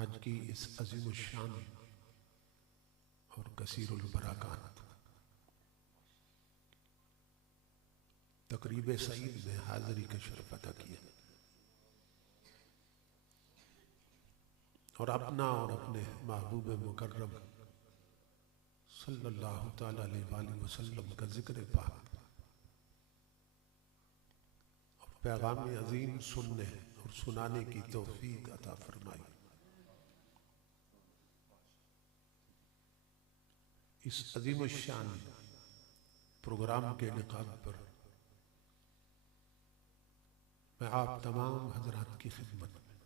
आज की इस अजीम शान और कसीरुल बरक़ात तकरीब सईद में हाज़िरी का शरफ़ अता किया और अपना और अपने महबूब मुकर्रम सल्लल्लाहु तआला अलैहि वसल्लम का जिक्र पाक और पैगाम अजीम सुनने और सुनाने की तौफीक अता फरमाई। इस अजीम शान प्रोग्राम के निकाब पर मैं आप तमाम हजरात की खिदमत में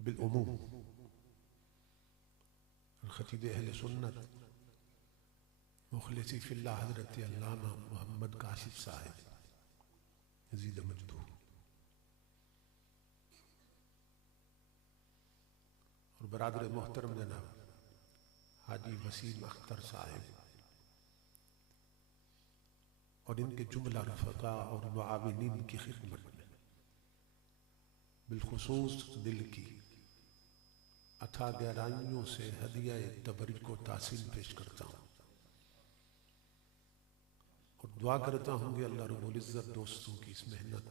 बिलउमूम खतीब अहले सुन्नत मुखलिसी फिल्लाह हज़रत अल्लामा मोहम्मद काशिफ साहिब यज़ीद मजदूर और बरादर मोहतरम जनाब हाजी वसीम अख्तर साहिब और इनके जुमला रफ़क़ा और मुआविनीन की खिदमत में बिलखुसूस दिल की अथा गहराइयों से हदिया तबरी को तासील पेश करता हूँ और दुआ करता हूँ कि अल्लाह रब्बुल इज़्ज़त दोस्तों की इस मेहनत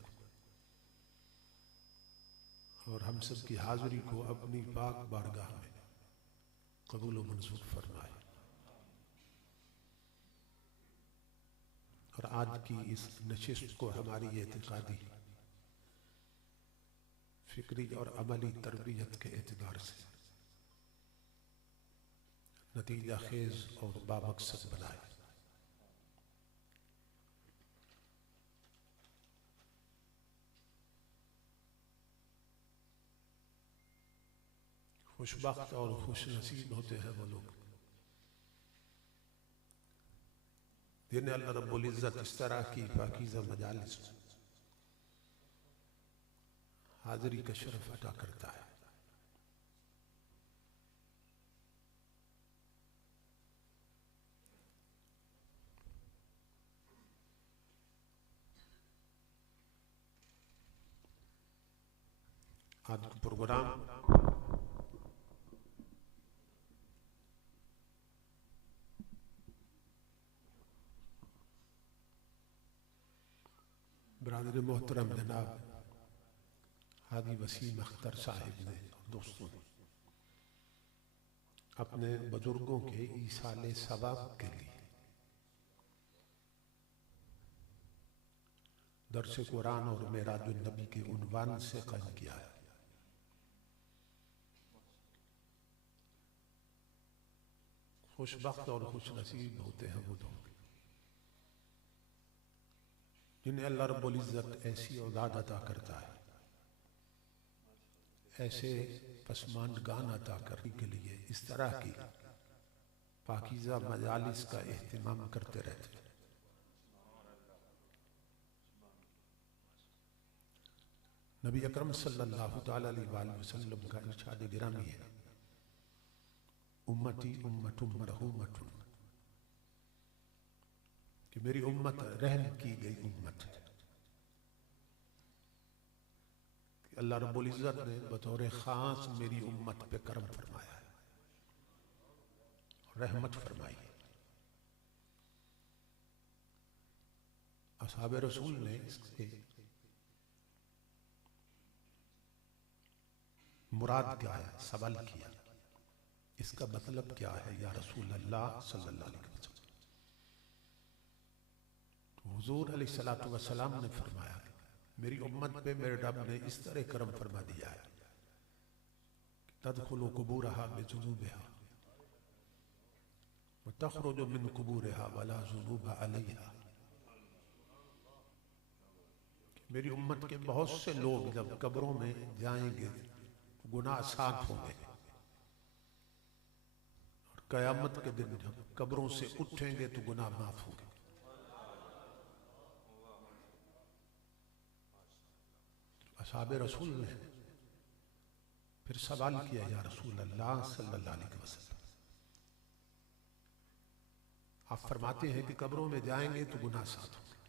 और हम सब की हाज़िरी को अपनी पाक बारगाह में कबूल व मंजूर फरमाए। और आज की इस नशिस्त को हमारी एतिक़ादी फिक्री और अमली तरबियत के एतबार से नतीजा खेज और बामकसद बनाए। खुशबख्त और खुश नसीब होते हैं वो लोग जिन्हें अल्लाह रब्बुल इज़्ज़त इस तरह की पाकीज़ा मजालिस हाज़िरी का शरफ अता करता है। आज का प्रोग्राम बरादर मोहतरम जनाब हाजी वसीम अख्तर साहिब ने दोस्तों ने अपने बुजुर्गों के ईसाले सवाब के लिए दर्स कुरान और मेराजुन नबी के उन्वान से कायम किया है। खुशबख्त और खुश नसीब होते हैं वो लोग जिन्हें अल्लाह रब्बुल इज़्ज़त ऐसी औलाद अता करता है, ऐसे पसमानदगान अता करने के लिए इस तरह की पाकीज़ा मजालिस का एहतिमाम करते रहते हैं। नबी अकरम सल्लल्लाहु तआला अलैहि वसल्लम का इरशाद गिरामी है, उम्मती उम्मतुम मरहूमतुन, कि मेरी उम्मत रहम की गई उम्मत है। अल्लाह रब्बुल इज़्ज़त ने बतौर ख़ास मेरी उम्मत पे करम फरमाया है, रहमत फरमाई है। असहाबे रसूल ने इसके मुराद क्या है सवाल किया, इसका मतलब क्या है या रसूल अल्लाह सल्लल्लाहु अलैहि वसल्लम। हुजूर अलैहिस्सलातु वस्सलाम ने फरमाया, मेरी उम्मत पे मेरे रब ने इस तरह करम फरमा दिया है, तदखुलु कुबूरहा बिजुनूबिहा व तखरुजु मिन कुबूरिहा वला जुनूबा अलैहा। मेरी उम्मत के बहुत से लोग जब कब्रों में जाएंगे गुनाह साफ होंगे और कयामत के दिन जब कब्रों से उठेंगे तो गुनाह माफ होंगे। असहाबे रसूल ने फिर सवाल किया, या रसूल अल्लाह सल्लल्लाहु अलैहि वसल्लम, आप फरमाते हैं कि कब्रों में जाएंगे तो गुनाह साथ होंगे,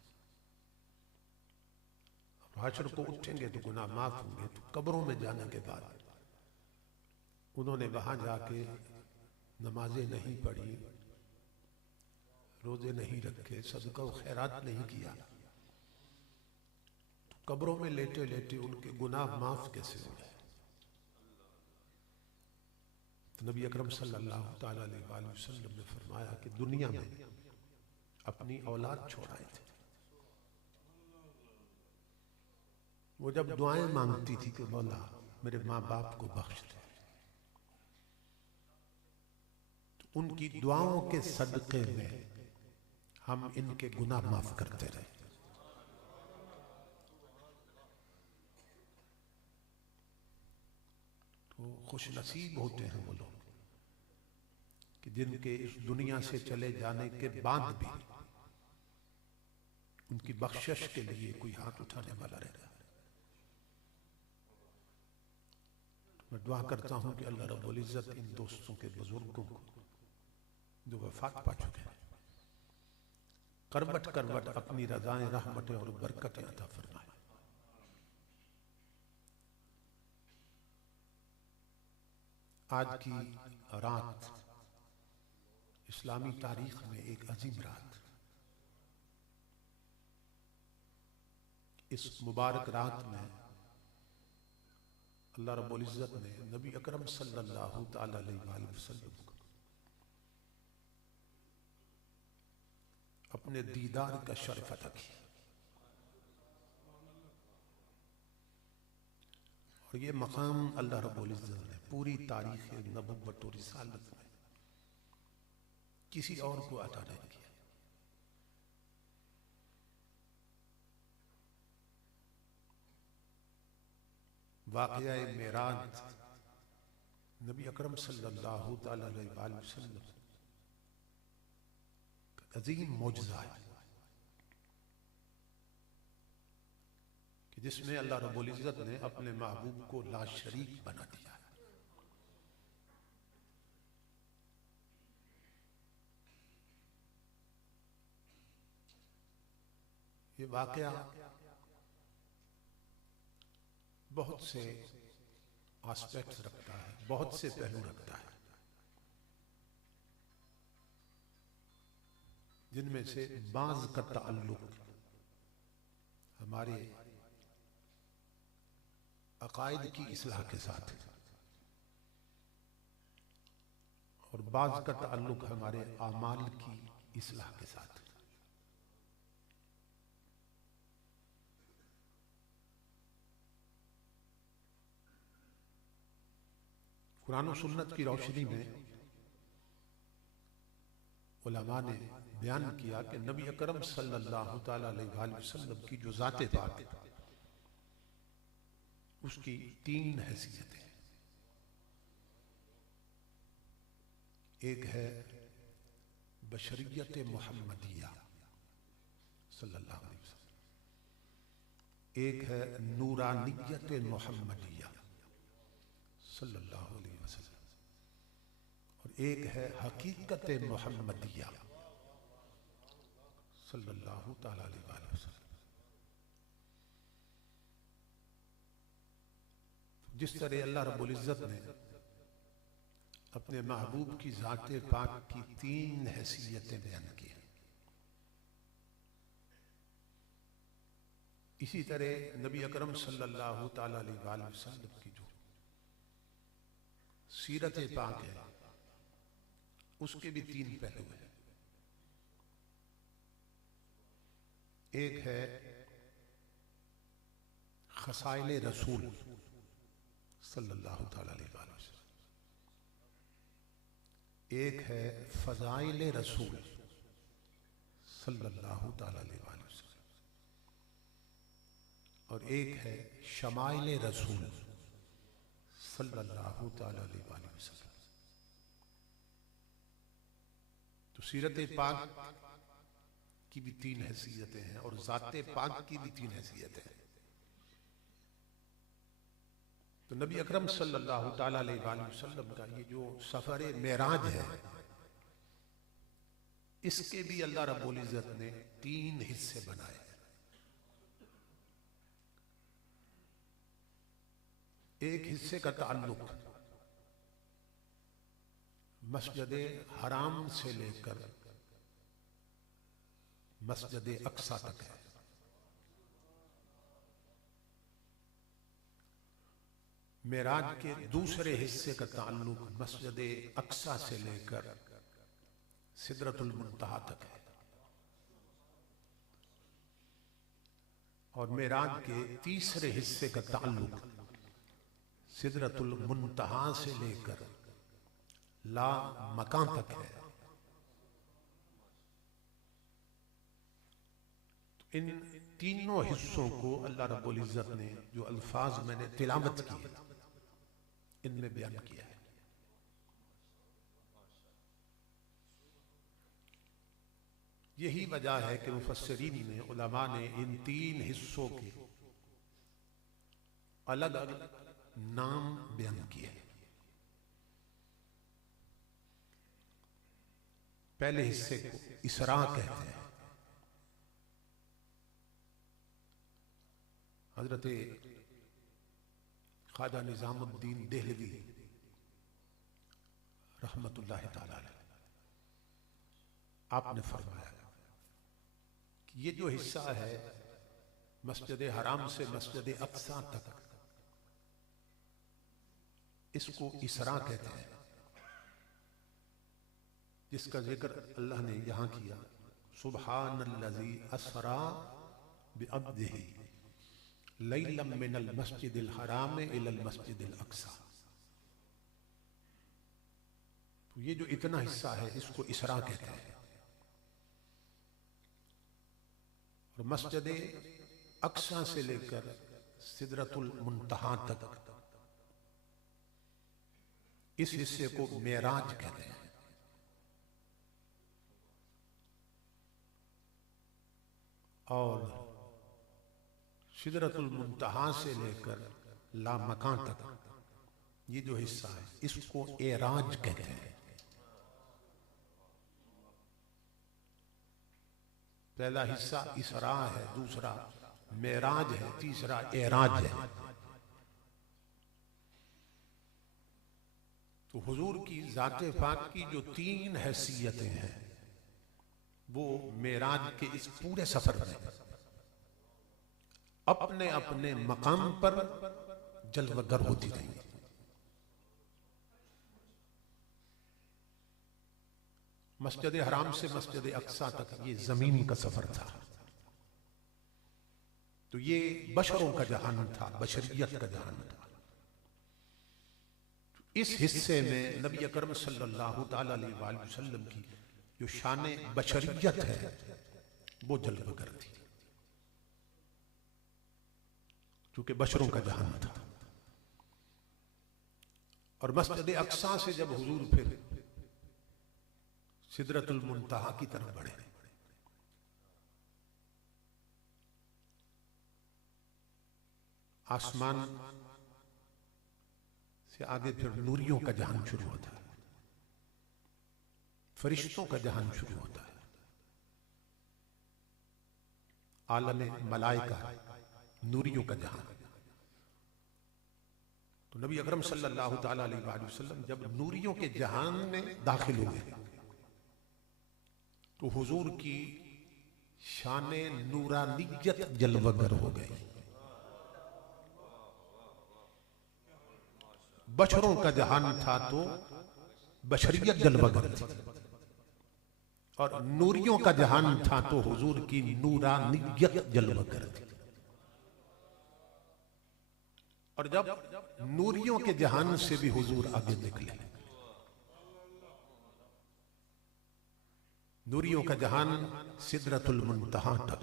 और हश्र को उठेंगे तो गुनाह माफ होंगे। तो कब्रों में जाने के बाद उन्होंने वहां जाके नमाजें नहीं पढ़ी, रोजे नहीं रखे, सदका व खैरात नहीं किया, तो कब्रों में लेटे लेटे उनके गुनाह माफ कैसे होंगे? तो नबी अकरम सल्लल्लाहु ताला अलैहि वसल्लम ने फरमाया कि दुनिया में अपनी औलाद छोड़ाए थे। वो जब दुआएं मांगती थी कि मौला मेरे माँ बाप को बख्श दे, तो उनकी दुआओं के सदक़े में हम इनके गुनाह माफ करते रहे। तो खुश नसीब होते हैं वो लोग कि जिनके इस दुनिया से चले जाने के बाद भी उनकी बख्शिश के लिए कोई हाथ उठाने वाला रहता है। मैं दुआ करता हूं कि अल्लाह रब्बुल इज्जत इन दोस्तों के बुजुर्गों को जो वफात पा चुके हैं करवट करवट अपनी रज़ाएं, रहमतें और बरकतें अता फरमाए। आज की रात इस्लामी तारीख में एक अजीम रात। इस मुबारक रात में अल्लाह रब्बुल इज्जत ने नबी अकरम सल्लल्लाहु ताला अलैहि वसल्लम को अपने दीदार का शर्फ अता किया। और ये मकाम अल्लाह रब्बुल इज्जत ने पूरी तारीख नबुव्वत और रिसालत में किसी और को अता नहीं किया। वाक़या मेराज नबी अकरम सल्लल्लाहु ताला अलैहि वसल्लम का अजीम मौजज़ा है कि जिसमें अल्लाह रब्बुल इज्जत ने अपने महबूब को लाशरीक बना दिया। ये वाक़या बहुत से एस्पेक्ट्स रखता है, बहुत से पहलू रखता है, जिनमें से बाज़ का ताल्लुक हमारे अकायद की इस्लाह के साथ है और बाज़ का ताल्लुक हमारे आमाल की इस्लाह के साथ है। कुरान और सुन्नत की रोशनी में उलमा ने बयान किया कि नबी अकरम सल्लल्लाहु ताला अलैहि वसल्लम की जो ज़ाते पाक है उसकी तीन हैसियतें हैं। एक है बशरियत मुहम्मदिया सल्लल्लाहु अलैहि वसल्लम, एक है नूरानियत मुहम्मदिया सल्लल्लाहु अलैहि वसल्लम, और एक है हकीकत मुहम्मदिया सल्लल्लाहु ताला अलैहि वसल्लम। जिस तरह अल्लाह रब्बुल इज्जत ने अपने महबूब की ज़ाते पाक की तीन हैसियतें बयान की, इसी तरह नबी अकरम सल्लल्लाहु ताला अलैहि वसल्लम की जो सीरत पाक है उसके भी तीन पहलू हैं। एक है खसाइल रसूल सल्लल्लाहु ताला अलैहि वसल्लम, एक है फजाइल रसूल सल्लल्लाहु ताला अलैहि वसल्लम, और एक है शमाइल रसूल सल्लल्लाहु ताला अलैहि वसल्लम। तो सीरत पाक की भी तीन हैसियतें हैं और ज़ाते पाक की भी तीन हैसियतें हैं। तो नबी अकरम सल्लल्लाहु ताला अलैहि वसल्लम का ये जो सफ़र मेराज है इसके भी अल्लाह रब्बुल इज़्ज़त ने तीन हिस्से बनाए। एक हिस्से का ताल्लुक मस्जिद हराम से लेकर मस्जिद अक्सा तक है। मेराज के दूसरे हिस्से का ताल्लुक मस्जिद अक्सा से लेकर सिदरतुल मुंतहा तक है। और मेराज के तीसरे हिस्से का ताल्लुक सिदरतुल मुंतहा से लेकर ला मकान तक है। इन तीनों हिस्सों को अल्लाह रब्बुल इज्जत ने जो अल्फाज मैंने तिलावत किए इनमें बयान किया है। यही वजह है कि मुफस्सिरीन ने, उलमा ने इन तीन हिस्सों के अलग अलग नाम बयान किए हैं। पहले हिस्से को इसरा कहते हैं। हजरत ख्वाजा निजामुद्दीन देहलवी रहमतुल्लाह ताला अलैह आपने फरमाया कि ये जो हिस्सा है मस्जिद हराम से मस्जिद अक्सा तक, इसको इसरा कहते हैं, जिसका जिक्र अल्लाह ने यहां किया, सुब्हानल्लज़ी अस्रा बिअब्दिही लैलम मिनल मस्जिदिल हराम इलल मस्जिदिल अक्सा। तो ये जो इतना हिस्सा है इसको इसरा कहते हैं। और मस्जिद अक्सा से लेकर सिदरतुल मुंतहा तक इस हिस्से को मेराज कहते हैं। और सिदरतुल मुंतहा से लेकर ला मकान तक ये जो हिस्सा है इसको एराज कहते हैं। पहला हिस्सा इसरा है, दूसरा मेराज है, तीसरा एराज है। तो हुजूर की ज़ाते पाक की जो तीन हैसियतें हैं वो मेराज के इस पूरे सफर में अपने अपने मकाम पर जलवगर होती रही। मस्जिद हराम से मस्जिद अक्सा तक ये जमीन का सफर था। तो ये बशरों का जहान था, बशरियत का जहान था। इस हिस्से में नबी अकरम सल्लल्लाहु ताला अलैहि वसल्लम की जो शान बशरियत है वो जलवगर थी, क्योंकि बशरों का जहान था। और मस्जिद अक्सा से जब हुजूर फिर सिदरतुल मुंतहा की तरफ बढ़े, आसमान से आगे फिर नूरियों का जहान शुरू होता है, फरिश्तों का जहान शुरू होता है, आलम मलाइका, नूरियों का जहान। तो नबी अकरम सल्लल्लाहु ताला अलैहि वसल्लम जब नूरियों के जहान में दाखिल हुए तो हुजूर की शान नूरानियत जलवगर हो गई। बशरों का जहान था तो बशरियत जलवगर थी, और नूरियों का जहान था तो हुजूर की नूरानियत जलवगर थी। और जब नूरियों के जहान से भी हुजूर आगे निकले, नूरियों का जहान सिदरतुल मुंतहा तक,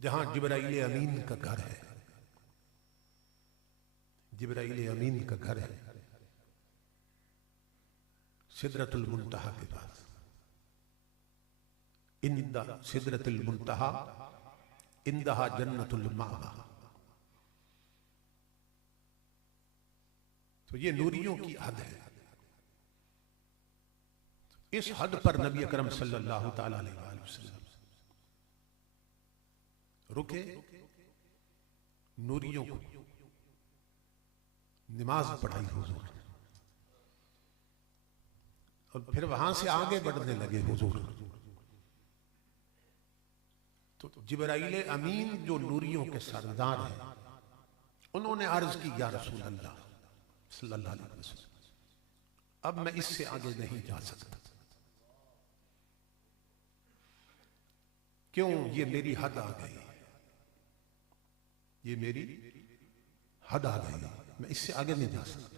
जहां जिब्राइल अमीन का घर है, जिब्राइल अमीन का घर है सिदरतुल मुंतहा के पास। इंदा सिदरतुल मुंतहा इंदहा जन्नतुल मावा। तो ये नूरियों की हद है। इस हद पर नबी अकरम सल्लल्लाहु ताला अलैहि वसल्लम रुके नूरियों को नमाज पढ़ाई हुजूर, और फिर वहां से आगे बढ़ने लगे हुजूर। तो जिब्राइल अमीन जो नूरियों के सरदार हैं, उन्होंने अर्ज की, या रसूल अल्लाह सल्लल्लाहु अलैहि वसल्लम, अब मैं इससे आगे नहीं जा सकता। क्यों? ये मेरी हद आ गई, ये मेरी हद आ गई, मैं इससे आगे नहीं जा सकता।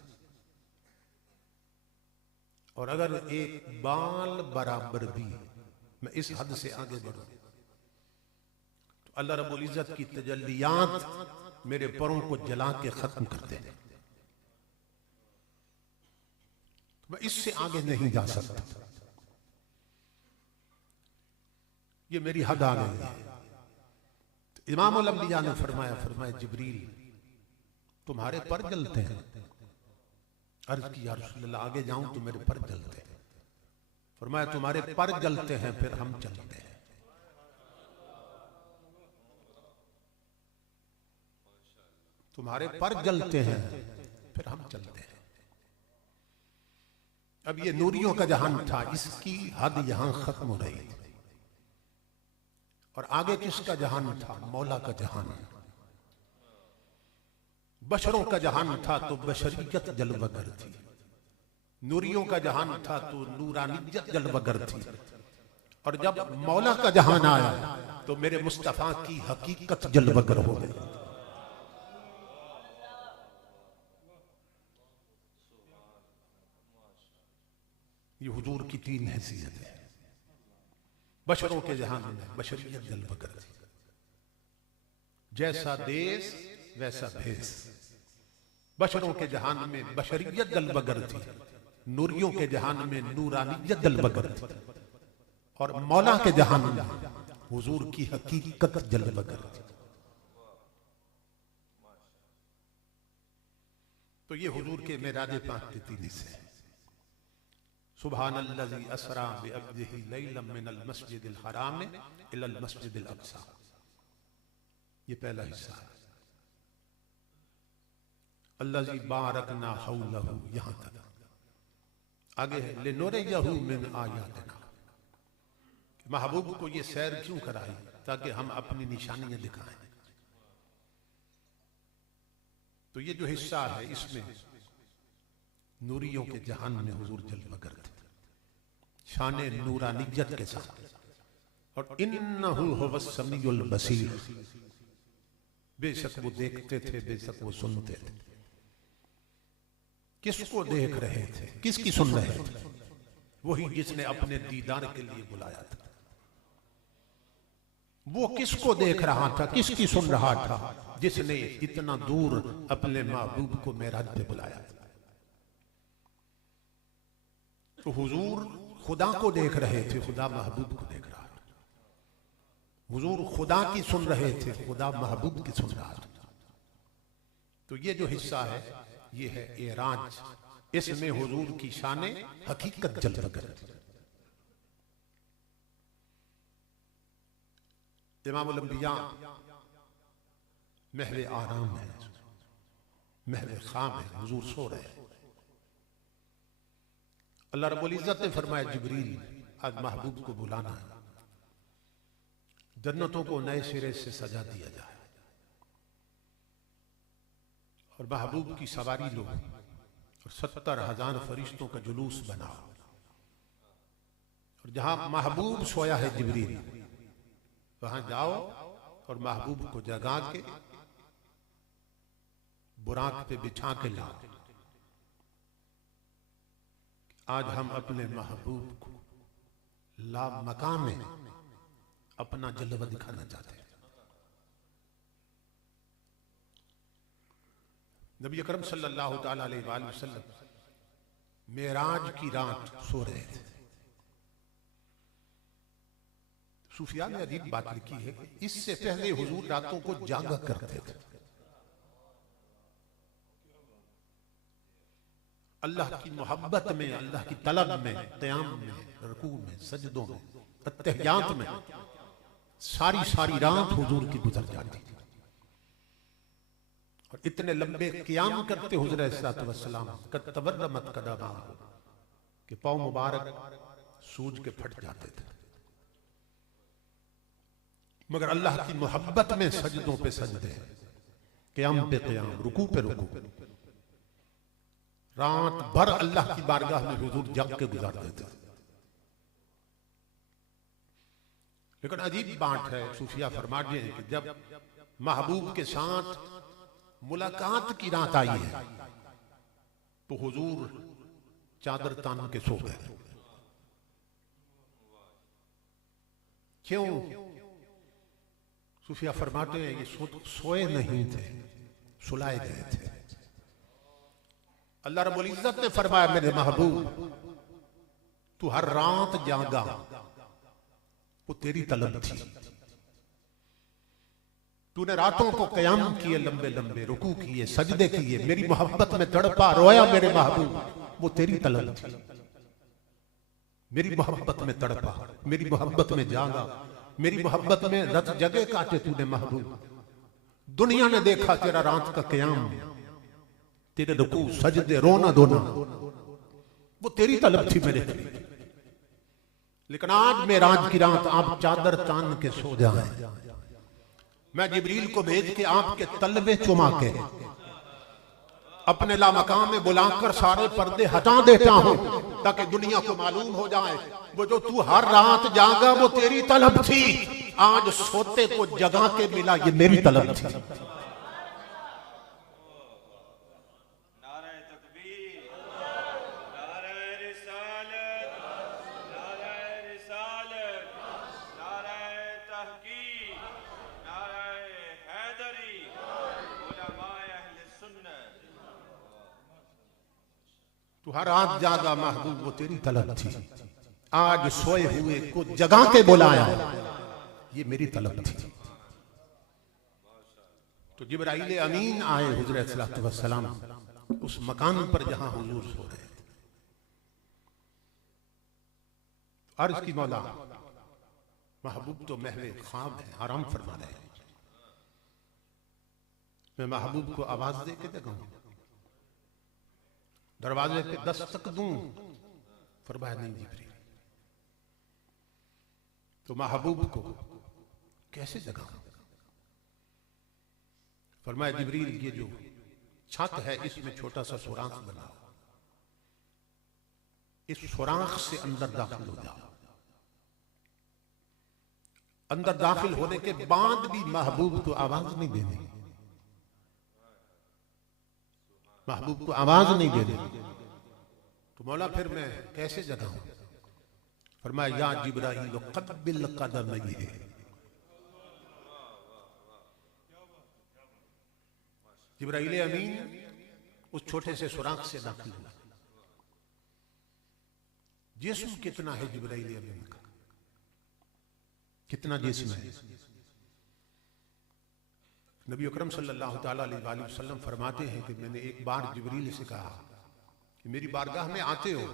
और अगर एक बाल बराबर भी मैं इस हद से आगे बढ़ूं तो अल्लाह रब्बुल इज्जत की तजल्लियात मेरे परों को जला के खत्म कर दे। तो मैं इससे आगे नहीं जा सकता, ये मेरी हद आ गई है। तो इमामुल अंबिया ने फरमाया जिब्रील तुम्हारे पर जलते हैं। अर्ज की, या रसूल अल्लाह आगे जाऊं तो मेरे पर जलते हैं। फरमाया तुम्हारे पर जलते हैं, फिर हम चलते हैं। तुम्हारे पर जलते हैं, फिर हम चलते हैं। अब ये नूरियों का जहान था, इसकी हद यहां खत्म हो रही थी। और आगे किसका जहान था? मौला का जहान। बशरों का जहान था तो बशरियत जलवगर थी, नूरियों का जहान था तो नूरानियत जलवगर थी। और जब मौला का जहान आया तो मेरे मुस्तफा की हकीकत जलवगर हो गई। ये हुजूर की तीन हैसियत है। बशरों के जहान में बशरियत जलवगर थी, जैसा देश वैसा भेष। बशरों के जहान में बशरियत जलवगर थी, नूरियों के जहान में नूरानियत जलवगर थी, और मौला के जहान में हुजूर की हकीकत जलवगर थी। तो ये हुजूर के मेराज पाक के तीन हिस्से हैं। सुब्हानल्लज़ी असरा बिअब्दिही लैलन मिनल मस्जिदिल हराम इलल मस्जिदिल अक़सा, ये पहला हिस्सा है। अल्लज़ी बारकना हौलहू, यहां तक। आगे है लिनुरियहू मिन आयातिना, महबूब को ये सैर क्यों कराई? ताकि हम अपनी निशानियां दिखाएं। तो ये जो हिस्सा है इसमें नूरियों के जहान में हुजूर जलवगर थे, शाने नूरानियत के साथ। और इन्नहु हुवस समीउल बसीर, बेशक वो देखते थे, बेशक वो सुनते थे। किसको देख रहे थे, किसकी सुन रहे थे? वही जिसने अपने दीदार के लिए बुलाया था। वो किसको देख रहा था, किसकी सुन रहा था? जिसने इतना दूर अपने महबूब को मेराज पे बुलाया था। तो हुजूर खुदा को देख रहे थे, खुदा महबूब को देख रहा था। हुजूर खुदा की सुन रहे थे, खुदा महबूब की सुन रहा था। तो ये जो हिस्सा है ये है एराज। इसमें हुजूर की शाने हकीकत जलवगर। इमामुल अंबिया महवे आराम है, महवे खाम है, हुजूर सो रहे हैं। अल्लाह रब्बुल इज्जत ने फरमाया जिब्रील आज महबूब को बुलाना है, जन्नतों को नए सिरे से सजा दिया जाए और महबूब की सवारी लो और 70,000 फरिश्तों का जुलूस बनाओ। और जहां महबूब सोया है जिब्रील, वहां जाओ और महबूब को जगा के बुराक पे बिछा के लाओ। आज हम अपने महबूब को ला मकाम में अपना जलवा दिखाना चाहते हैं। नबी अकरम सल्लल्लाहु ताला अलैहि वसल्लम मेराज की रात सो रहे थे। सूफिया ने अजीब बात लिखी है, इससे पहले हुजूर रातों को जागा करते थे। अल्लाह की मोहब्बत में, अल्लाह की तलब में, क़याम में, रुकू में, सजदों में, अत्तहियात में सारी सारी रात हुजूर की गुजर जाती थी। और इतने लंबे क़ियाम करते हुज़ूर अलैहिस्सलातु वस्सलाम तवर्रमत कदमा कि पाँव मुबारक सूज के फट जाते थे, मगर अल्लाह की मोहब्बत में सजदों पे सजदे, क़ियाम पे क़ियाम, रुकू पे रुकू, रात भर अल्लाह की बारगाह में हुजूर जग के गुजार देते थे। लेकिन अजीब बात है, सूफिया फरमाते हैं कि जब महबूब के साथ मुलाकात की रात आई है तो हुजूर चादर तान के सो गए। क्यों? सूफिया फरमाते हैं ये सोए नहीं थे, सुलाए गए थे। अल्लाह रब्बुल इज्जत ने फरमाया मेरे महबूब तू हर रात जागा, वो तेरी तलब थी। तूने रातों को क़याम किए, लंबे लंबे रुकू किए, सजदे किए, मेरी मोहब्बत में तड़पा, रोया मेरे महबूब, वो तेरी तलब थी। मेरी मोहब्बत में तड़पा, मेरी मोहब्बत में जागा, मेरी मोहब्बत में रत जगह काटे तूने महबूब। दुनिया ने देखा तेरा रात का क़याम, तेरे रुकू सजदे, रोना धोना, वो तेरी तलब थी मेरे लिए। लेकिन आज मेराज की रात आप चादर तान के सो जाएं, मैं जिब्रील को भेज के आपके तलवे चुमा के अपने लामकाम में बुलाकर सारे पर्दे हटा देता हूं, ताकि दुनिया को मालूम हो जाए वो जो तू हर रात जागा वो तेरी तलब थी। आज सोते को जगा के मिला, ये मेरी तलब थी। तू हर रात जागा महबूब, वो तेरी तलब थी। आज सोए हुए को जगा के बुलाया, ये मेरी तलब थी। तो जिब्राइल अमीन आए हुज़ूर अलैहिस्सलातु वस्सलाम उस मकान पर जहां हुजूर सो रहे थे। अर्ज की मौला महबूब तो महवे ख्वाब है, आराम फरमा रहे हैं, मैं महबूब को आवाज दे के जगाऊं, दरवाजे पे दस्तक दूं? फरमाया नहीं जिब्रील। तो महबूब को कैसे जगाऊं? फरमाया जिब्रील ये जो छत है इसमें छोटा सा सुराख बनाओ, इस सुराख से अंदर दाखिल हो जाओ। अंदर दाखिल होने के बाद भी महबूब को आवाज नहीं देनी, महबूब को आवाज नहीं देनी। तो मौला फिर मैं कैसे जगाऊं? फरमाया या जिब्राइल क़ब्बिल क़दमैहि, जिब्राइल अमीन उस छोटे से सुराख से दाखिल हुआ। जिस्म कितना है जिब्राइल अमीन का, कितना जिस्म है? नबी अकरम सल्लल्लाहु ताला अलैहि वसल्लम फरमाते हैं कि मैंने एक बार जिब्रील से कहा कि मेरी बारगाह में आते हो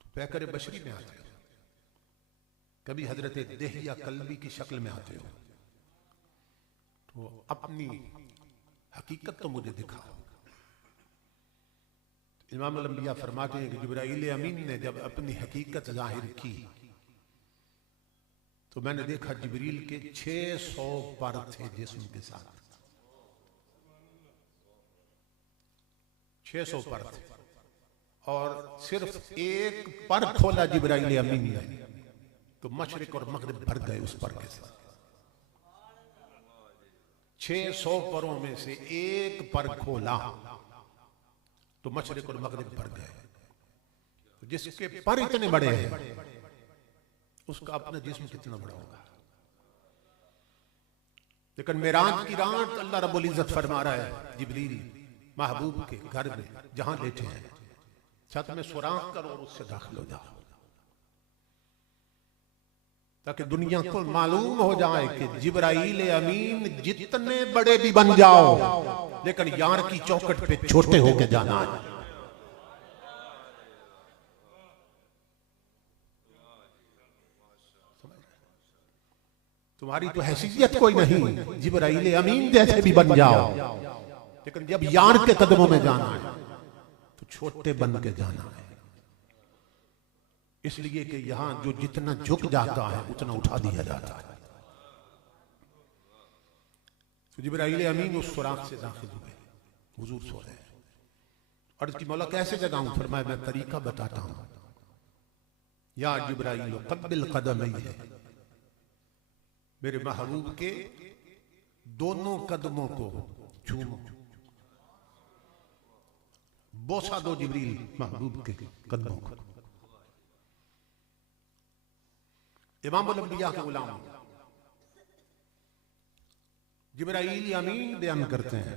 तो पैकर बशरी में आते हो, कभी हजरत देहिया कल्बी की शक्ल में आते हो, तो अपनी हकीकत तो मुझे दिखाओ। इमाम अल-अंबिया फरमाते हैं कि जिब्राइल अमीन ने जब अपनी हकीकत जाहिर की तो मैंने देखा जिब्रील के 600 पर थे जिस्म के साथ, 600 पर थे, और सिर्फ एक पर खोला जिब्राइल अमीन ने तो मशरिक और मगरिब भर गए उस पर के साथ। 600 परों में से एक पर खोला तो मशरिक और मगरिब भर गए। तो जिसके पर इतने बड़े हैं उसका अपना जिस्म कितना बड़ा होगा। लेकिन मेराज की रात अल्लाह रब्बुल इज्जत फरमा रहा है जिब्रील महबूब के घर में जहां लेटे हैं, छत में सुराख करो और उससे दाखिल हो जाओ, ताकि दुनिया को मालूम हो जाए कि जिब्राइल अमीन जितने बड़े भी बन जाओ लेकिन यार की चौखट पे छोटे होके जाना है। तुम्हारी तो हैसियत कोई नहीं, जिब्राइल अमीन जैसे भी बन जाओ, लेकिन जब यार के कदमों में जाना है तो छोटे बन के जाना है। इसलिए कि यहां जो जितना झुक जाता है उतना उठा दिया जाता है। तो जिब्राइल अमीन उस सुराख से दाखिल हुए, हुजूर सो रहे। अर्ज की मौला कैसे जगाऊं? फरमाया मैं तरीका बताता हूं। या जिब्राइल क़ब्बिल क़दमैहि, मेरे महबूब के दोनों कदमों को चूमो, बोसा दो जिब्रील महबूब के कदमों को। इमामुल अंबिया के गुलाम जिब्राइल अमीन बयान करते हैं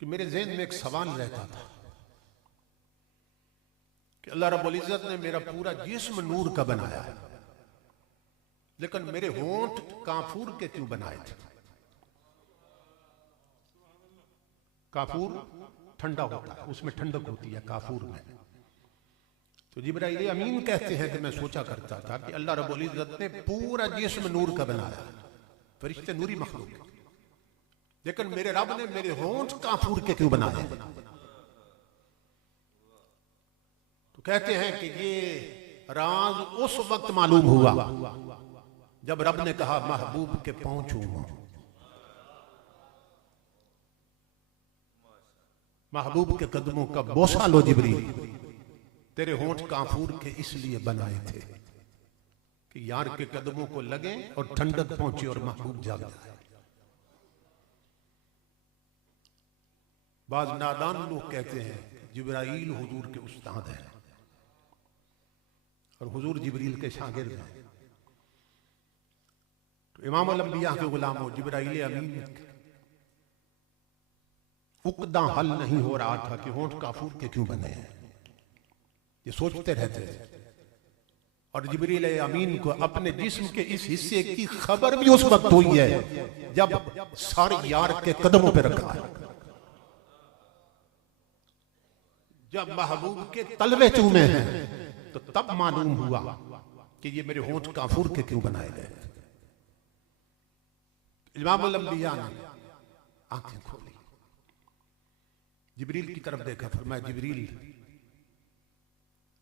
कि मेरे ज़हन में एक सवाल रहता था कि अल्लाह रब्बुल इज़्ज़त ने मेरा पूरा जिस्म नूर का बनाया है, लेकिन मेरे होंठ काफूर के क्यों बनाए थे? काफूर ठंडा होता है, उसमें ठंडक होती है काफूर में। तो जिब्राइल अमीन कहते हैं कि मैं सोचा करता था कि अल्लाह रब्बुल इज़्ज़त ने पूरा जिस्म नूर का बनाया, फरिश्ते नूरी मखलूक, लेकिन मेरे रब ने मेरे होंठ काफूर के क्यों बनाए? तो कहते हैं कि ये राज उस वक्त मालूम हुआ जब रब ने कहा महबूब के पांव चूमो, महबूब के कदमों का बोसा लो जिब्रील, तेरे होंठ काफूर के इसलिए बनाए थे कि यार के कदमों को लगे और ठंडक पहुंचे और महबूब जाग जाए। बाज नादान लोग कहते हैं जिब्राइल हुजूर के उस्ताद हैं और हुजूर जिब्रील के शागिर्द हैं। तो इमामुल अंबिया के गुलाम हो जिब्राइल अमीन उकदा हल नहीं हो रहा था कि होंठ काफूर के क्यों बने हैं, ये सोचते रहते थे। और जिब्रील अमीन को अपने जिस्म के इस हिस्से की खबर भी उस वक्त हुई है जब सारे यार के कदमों पे रखा है, जब महबूब के तलवे चूमे हैं, तो तब मालूम हुआ कि ये मेरे होंठ काफूर के क्यों बनाए गए। इमामुल अंबिया ने आंखें खोली, जिब्रील की तरफ देखा, फरमाया जिब्रील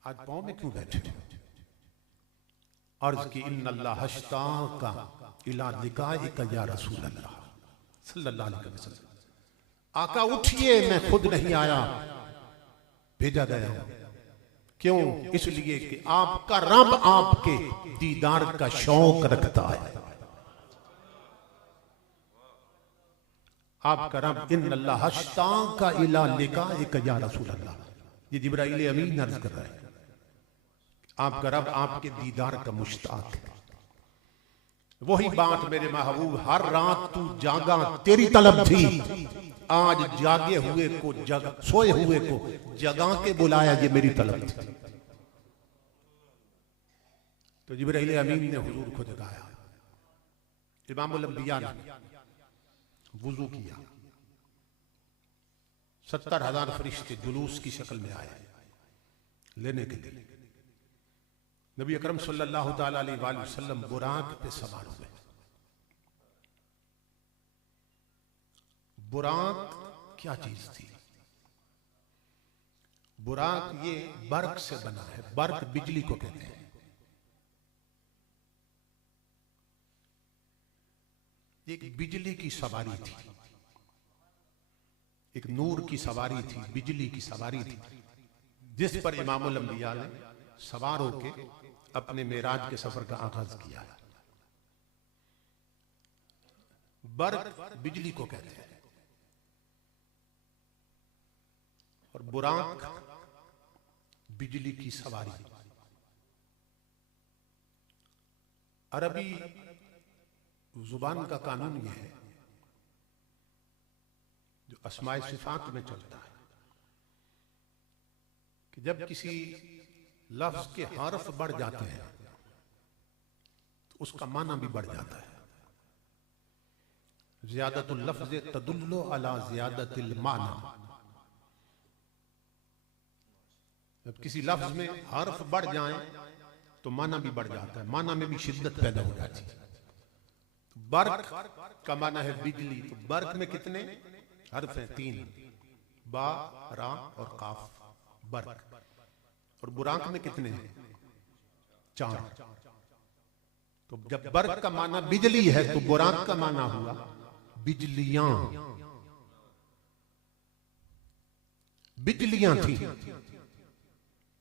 आज पांव में क्यों बैठे? अर्ज की इन्नल्लाह हश्ताका इला लिकाइका या रसूल अल्लाह सल्लल्लाहु अलैहि वसल्लम। आका उठिए, मैं खुद नहीं आया, भेजा गया हूं। क्यों? इसलिए कि आपका रब आपके दीदार का शौक रखता है। आपका रब इन्नल्लाह हश्ताका इला लिकाइका या रसूल अल्लाह, ये जिब्राइल अमीन अर्ज कर रहा है, आपका रब आपके दीदार का मुश्ताक है। वही बात मेरे महबूब, हर रात तू जागा तेरी तलब थी, आज जागे हुए को सोए हुए को जगा के बुलाया, ये मेरी तलब थी। तो जिब्राइल अमीन ने हुजूर को जगाया। इमामुल अंबिया ने वुजू किया, 70,000 फरिश्ते जुलूस की शक्ल में आए लेने के लिए। नबी अकरम सल्लल्लाहु ताला अलैहि वसल्लम बुराक पे सवार हुए। बुराक क्या चीज थी? बुराक ये बर्क से बना है, बर्क बिजली को कहते हैं। एक बिजली की सवारी थी, एक नूर की सवारी थी, बिजली की सवारी थी, जिस पर इमामुल अंबिया ने सवार होके अपने मेराज के सफर का आगाज किया है। बर्क बिजली को कहते हैं और बुराक बिजली की सवारी। अरबी जुबान का कानून यह है, जो अस्माए सिफात में चलता है, कि जब किसी लफ्ज के हर्फ बढ़ जाते हैं तो उसका माना भी बढ़ जाता है। ज़ियादतुल लफ्ज़ तदुल्लु अला ज़ियादतिल माना। जब किसी लफ्ज में हर्फ बढ़ जाएं तो माना भी बढ़ जाता है, माना में भी शिद्दत पैदा हो जाती है। तो बर्क का माना है बिजली, तो बर्क में कितने हर्फ हैं? 3, बा, रा और काफ, बर्क। और बुराक में कितने हैं? 4। तो जब बर्क का माना बिजली है तो बुराक का माना हुआ बिजलियां। बिजलियां थी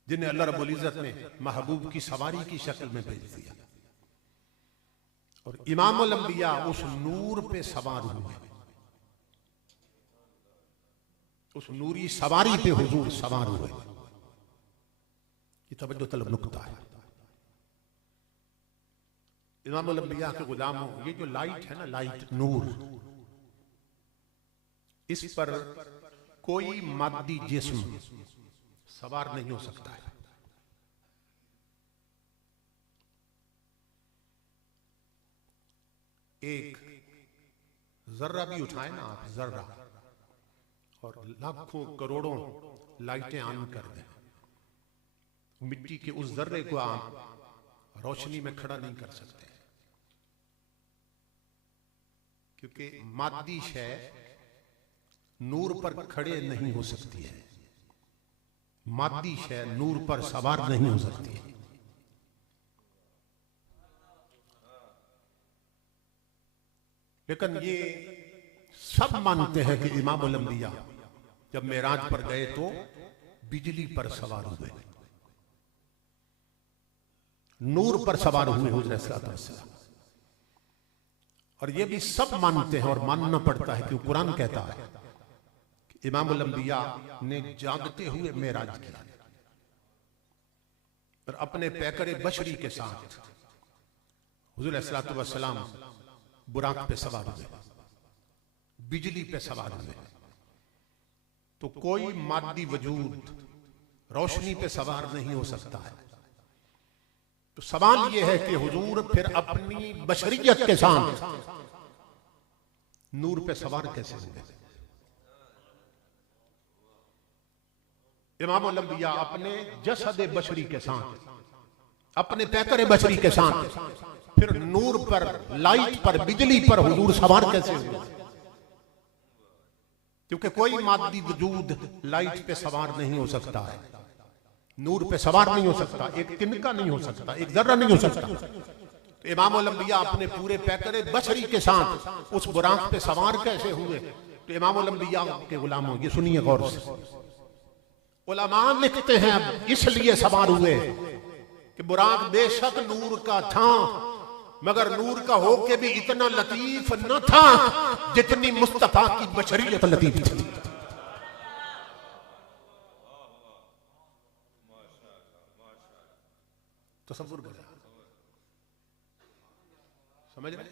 जिन्हें अल्लाह रब्बुल इज्जत ने महबूब की सवारी की शक्ल में भेज दिया, और इमामुल अंबिया उस नूर पे सवार हुए, उस नूरी सवारी पे हुजूर सवार हुए। ये तवज्जो तलब नुक्ता है। इमामुल अंबिया के गुलामों, ये जो लाइट है ना, लाइट, नूर, इस पर कोई मादी जिस्म सवार नहीं हो सकता है। एक जर्रा भी उठाए ना आप, जर्रा, और लाखों करोड़ों लाइटें ऑन कर दें, मिट्टी के उस जर्रे को आप रोशनी में खड़ा नहीं कर सकते, क्योंकि मादी शय नूर पर खड़े नहीं हो सकती है, मादी शय नूर पर सवार नहीं हो सकती है। लेकिन ये सब मानते हैं कि इमामुल अंबिया जब मेराज पर गए तो बिजली पर सवार हुए, नूर पर सवार हुए हुज़ूर सल्लल्लाहु अलैहि वसल्लम। और ये भी सब मानते हैं और मानना पड़ता है, क्योंकि कुरान कहता है कि इमामुल अंबिया ने जागते हुए मेराज किया और अपने पैकरे बशरी के साथ हुज़ूर सल्लल्लाहु अलैहि वसल्लम बुराक पे सवार हुए, बिजली पे सवार हुए। तो कोई मादी वजूद रोशनी पे सवार नहीं हो सकता है। तो सवाल यह है कि हुजूर फिर अपनी बशरियत के साथ नूर पे सवार कैसे हुए? इमामुल अंबिया अपने जसद बशरी के साथ, अपने पैकर बशरी के साथ फिर नूर पर, लाइट पर, बिजली पर हुजूर सवार कैसे हुए? क्योंकि कोई मादी वजूद लाइट पे सवार नहीं हो सकता है, नूर पे सवार नहीं हो सकता, एक तिनका नहीं हो सकता, एक जर्रा नहीं हो सकता। तो इमामुल अंबिया अपने पूरे पैकरे बशरी के साथ उस बुराक पे सवार कैसे हुए? तो इमामुल अंबिया के गुलामों, ये सुनिए गौर से, उलमा लिखते हैं इसलिए सवार हुए कि बुराक बेशक नूर का था, मगर नूर का होके भी इतना लतीफ न था जितनी मुस्तफा की बशरियत लतीफ थी। तसव्वुर करें, समझ रहे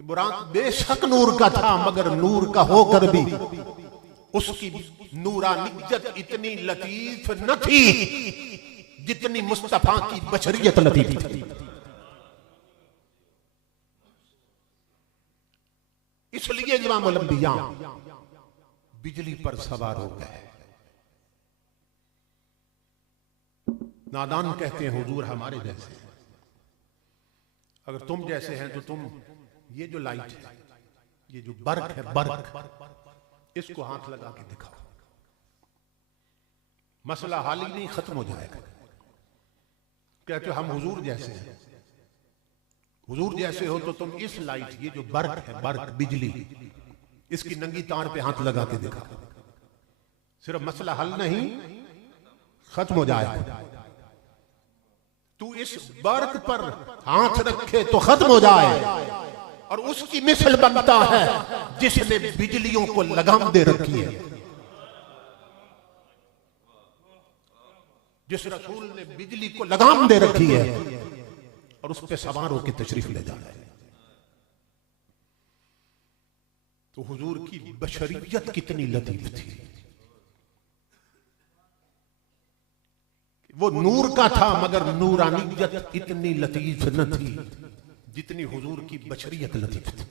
कि बुराक बेशक नूर का था, मगर नूर का होकर भी उसकी नूरानियत इतनी लतीफ न थी जितनी मुस्तफा की बशरियत लतीफ थी। इसलिए इमामुल अंबिया बिजली पर सवार हो गए। नादान कहते हैं हुजूर हमारे जैसे, अगर तुम जैसे हैं तो तुम ये जो लाइट है, ये जो बर्क है, बर्क, इसको हाथ लगा के दिखाओ, मसला हाल ही नहीं, खत्म हो जाएगा। कहते हो हम हुजूर जैसे हैं, हुजूर जैसे हो तो तुम इस लाइट, ये जो बर्क है, बर्क बिजली, इसकी नंगी तार पे हाथ लगा के दिखाओ, सिर्फ मसला हल नहीं, खत्म हो जाएगा। तू इस बर्क पर हाथ रखे तो खत्म हो जाए, और उसकी मिसल बनता है जिसने बिजलियों को लगाम दे रखी है, जिस रसूल ने बिजली को लगाम दे रखी है और उस पे सवार होकर तशरीफ ले जा रहे हैं। तो हुजूर की बशरियत कितनी लतीफ थी, वो नूर का था मगर नूरानियत इतनी लतीफ न थी जितनी हुजूर की बशरियत लतीफ थी।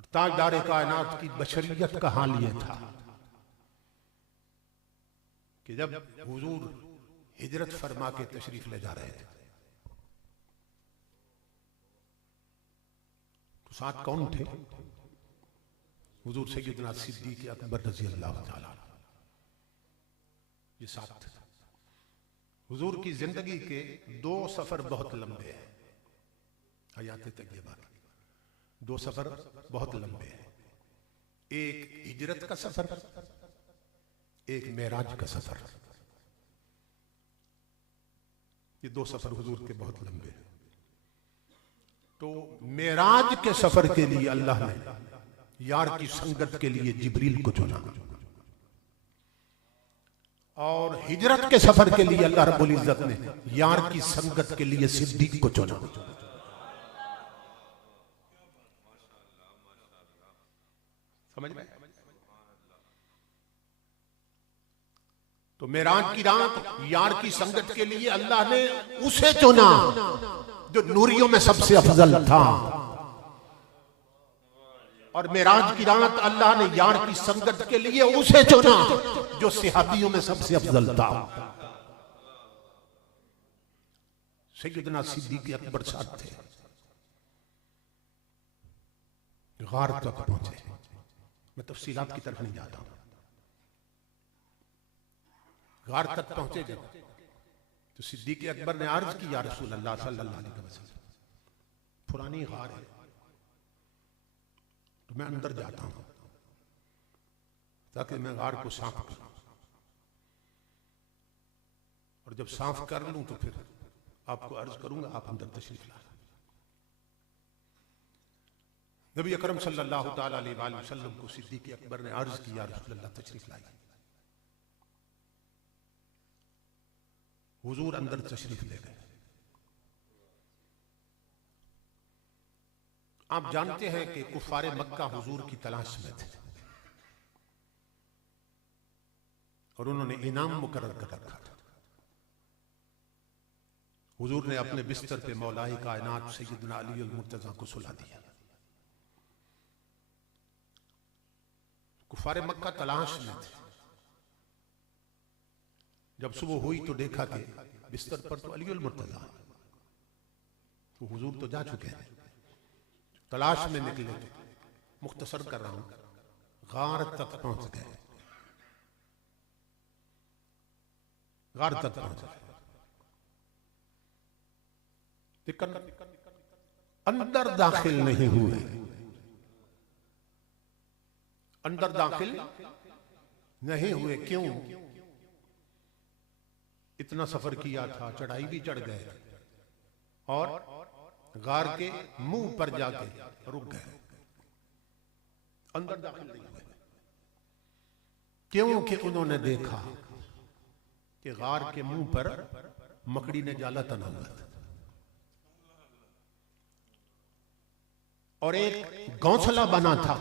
और ताजदार कायनात की बशरियत का हाल यह था कि जब हुजूर हिजरत फरमा के तशरीफ ले जा रहे थे तो साथ कौन थे? हुजूर सैयदना सिद्दीक़ अकबर रज़ी अल्लाह ताला ये साथ थे। हुजूर की जिंदगी के 2 सफर बहुत लंबे हैं, हयात तैयबा के 2 सफर बहुत लंबे हैं। एक हिजरत का सफर, एक मेराज का सफर। ये 2 सफर हुजूर के बहुत लंबे हैं। तो मेराज के सफर के लिए अल्लाह ने यार की संगत के लिए जिब्रील को चुना और हिजरत के सफर के लिए अल्लाह रब्बुल इज्जत ने यार की संगत के लिए सिद्दीक को चुना। समझ में? तो मेराज की रात यार की संगत के लिए अल्लाह ने उसे चुना जो नूरियों में सबसे अफजल था, और मेराज की रात अल्लाह ने यार की संगत के लिए उसे चुना जो सहाबियों में सबसे अफजल था। सैयदना सिद्दीक़ अकबर साथ थे, गार तक पहुंचे। मैं तफसीलात की तरफ नहीं जाता हूं। गार तक पहुंचे जब तो सिद्दीक़ अकबर ने अर्ज की, या रसूल अल्लाह सल्लल्लाहु अलैहि वसल्लम, पुरानी गार है तो मैं अंदर जाता हूं ताकि मैं गार को साफ करूं, और जब साफ कर लूं तो फिर आपको अर्ज करूंगा, आप अंदर तशरीफ ला। नबी अकरम सल्लल्लाहु ताला अलैहि वसल्लम को सिद्दीक़ अकबर ने अर्ज किया, रसूल अल्लाह तशरीफ लाइए। हुजूर अंदर तशरीफ ले गए। आप जानते हैं कि कुफारे मक्का हुजूर की तलाश में थे और उन्होंने इनाम मुकर्रर कर रखा था। हुजूर ने अपने बिस्तर पे मौलाए कायनात सैयदना अली अल मुर्तजा को सुला दिया। कुफारे मक्का तलाश में थे। जब सुबह हुई तो देखा कि बिस्तर पर तो अली अल मुर्तजा, तो हुजूर तो जा चुके हैं। तलाश में निकले, मुख्तसर कर रहा हूं, गार तक पहुंच गए। गार तक पहुंच गए, लेकिन अंदर दाखिल नहीं हुए। अंदर दाखिल नहीं हुए। क्यों? इतना सफर किया था, चढ़ाई भी चढ़ गए और गार के मुंह पर जाके रुक गए। अंदर दाखिल नहीं हुए क्योंकि उन्होंने देखा कि गार के मुंह पर मकड़ी ने जाला तना हुआ था और एक घोंसला बना था,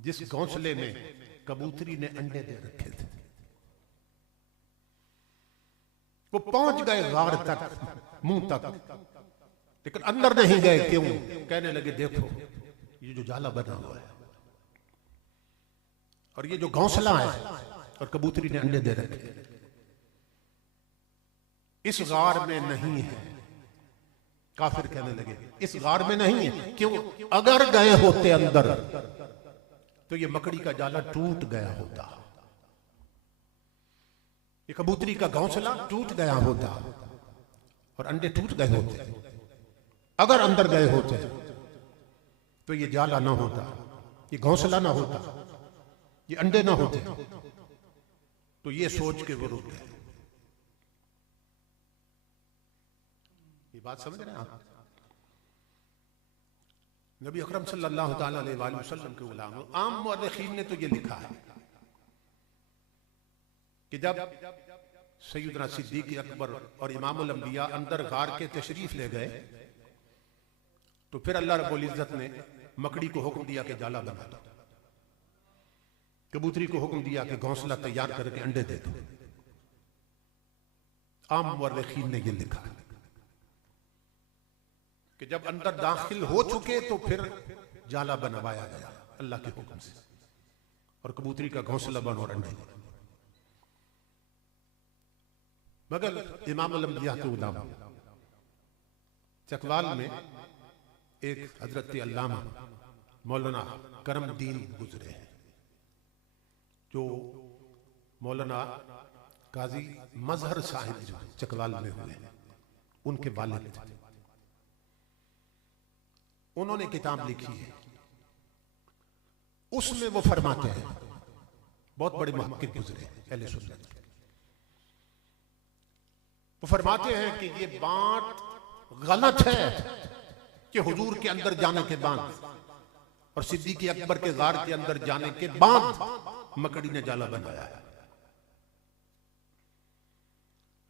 जिस घोंसले में कबूतरी ने अंडे दे रखे थे। वो पहुंच गए गार तक, मुंह तक, लेकिन अंदर नहीं गए। क्यों? कहने लगे, देखो ये जो जाला बना हुआ है और ये जो घोंसला है और कबूतरी ने अंडे दे रखे, इस गार में नहीं है। काफिर कहने लगे, इस गार में नहीं है। क्यों? अगर गए होते अंदर तो ये मकड़ी का जाला टूट गया होता, ये कबूतरी का घोंसला टूट गया होता और अंडे टूट गए होते। अगर अंदर गए होते तो ये जाला ना होता, ये घोंसला ना होता, ये अंडे ना होते। तो ये सोच के वो रुक गए। ये बात समझ रहे हैं आप? नबी अकरम सल्लल्लाहु ताला अलैहि वसल्लम के गुलाम आम मुअर्रिखीन ने तो ये लिखा है कि जब सैयदना सिद्दीक़ अकबर और इमामुल अंबिया अंदर गार के तशरीफ ले गए तो फिर अल्लाह रब्बुल इज्जत ने मकड़ी को हुक्म दिया कि जाला बना दो, कबूतरी को हुक्म दिया कि घोंसला तैयार करके अंडे दे दो। आम मुअर्रिखीन ने यह लिखा कि जब अंदर दाखिल हो चुके तो फिर जाला बनवाया गया अल्लाह के हुक्म से और कबूतरी का घोंसला बन और अंडे। मगर इमाम अल-अंबिया के उलामा चकवाल में एक हजरत अल्लामा मौलाना करमदीन गुजरे हैं, जो मौलाना काजी मजहर साहिब जो चकवाल में हुए हैं, उनके वालिद थे। उन्होंने किताब लिखी है, उसमें वो फरमाते हैं, बहुत बड़े मुहक्किक गुजरे अहले सुन्नत के, वो फरमाते हैं कि ये बात गलत है कि हुजूर के अंदर जाने के बाद और सिद्दीक़ अकबर के गार के अंदर जाने के बाद मकड़ी ने जाला बनाया है।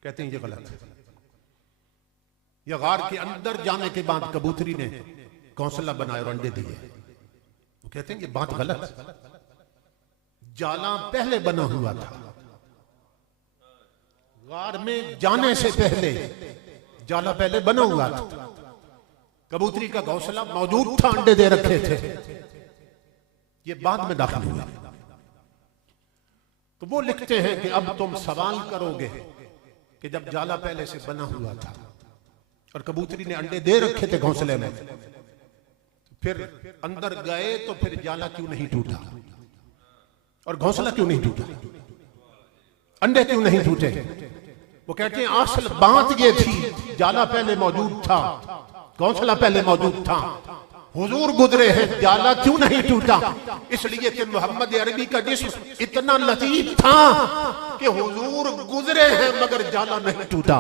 कहते हैं ये गलत है। या गार के अंदर जाने के बाद कबूतरी ने घोंसला बनाया और अंडे दिए। वो कहते हैं ये बात गलत। जाला पहले बना हुआ था, गार में जाने से पहले जाला पहले बना हुआ था, कबूतरी का घोंसला मौजूद था, अंडे दे रखे थे, ये बाद में दाखिल हुआ। तो वो लिखते हैं कि अब तुम सवाल करोगे कि जब जाला पहले से बना हुआ था और कबूतरी ने अंडे दे रखे थे घोंसले में, फिर अंदर गए तो फिर जाला क्यों नहीं टूटा और घोंसला क्यों नहीं टूटा, अंडे क्यों नहीं टूटे? वो कहते हैं असल बात ये थी, जाला पहले मौजूद था, घोंसला पहले मौजूद था, हुजूर गुजरे हैं, जाला क्यों नहीं टूटा? इसलिए कि मोहम्मद अरबी का जिस्म इतना लतीफ था कि हुजूर गुजरे हैं मगर जाला नहीं टूटा।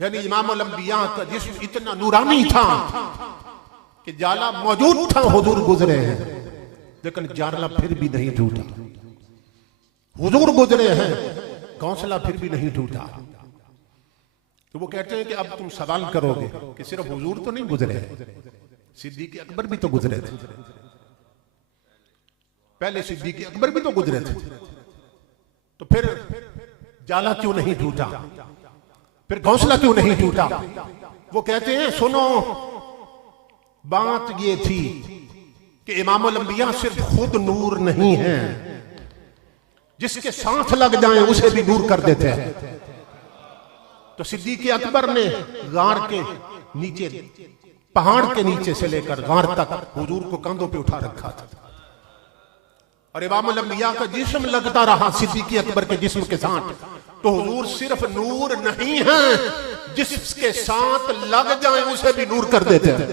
यानी इमाम अल-अंबिया का जिस्म इतना नूरानी था कि जाला मौजूद था, हुजूर गुजरे हैं, लेकिन जाला फिर भी नहीं टूटा। हुजूर गुजरे हैं, घोंसला फिर भी नहीं टूटा। तो वो कहते हैं कि अब तुम सवाल करोगे कि सिर्फ हुजूर तो नहीं गुजरे, सिद्दीक़ अकबर भी तो गुजरे थे, पहले सिद्दीक़ अकबर भी तो गुजरे थे, तो फिर जाला क्यों नहीं टूटा, फिर घोंसला क्यों नहीं टूटा? वो कहते हैं सुनो, बात ये थी कि इमाम अल-अंबिया सिर्फ खुद नूर नहीं है, जिसके साथ लग जाए उसे भी नूर कर देते हैं। तो सिद्दीक़ अकबर ने गार के नीचे, पहाड़ के नीचे से लेकर गार तक हुजूर को कंधों पे उठा रखा था और इमाम अल-अंबिया का जिस्म लगता रहा सिद्दीक़ अकबर के जिस्म के साथ। तो हुजूर सिर्फ नूर नहीं है, जिसके साथ लग जाए उसे भी नूर कर देते हैं।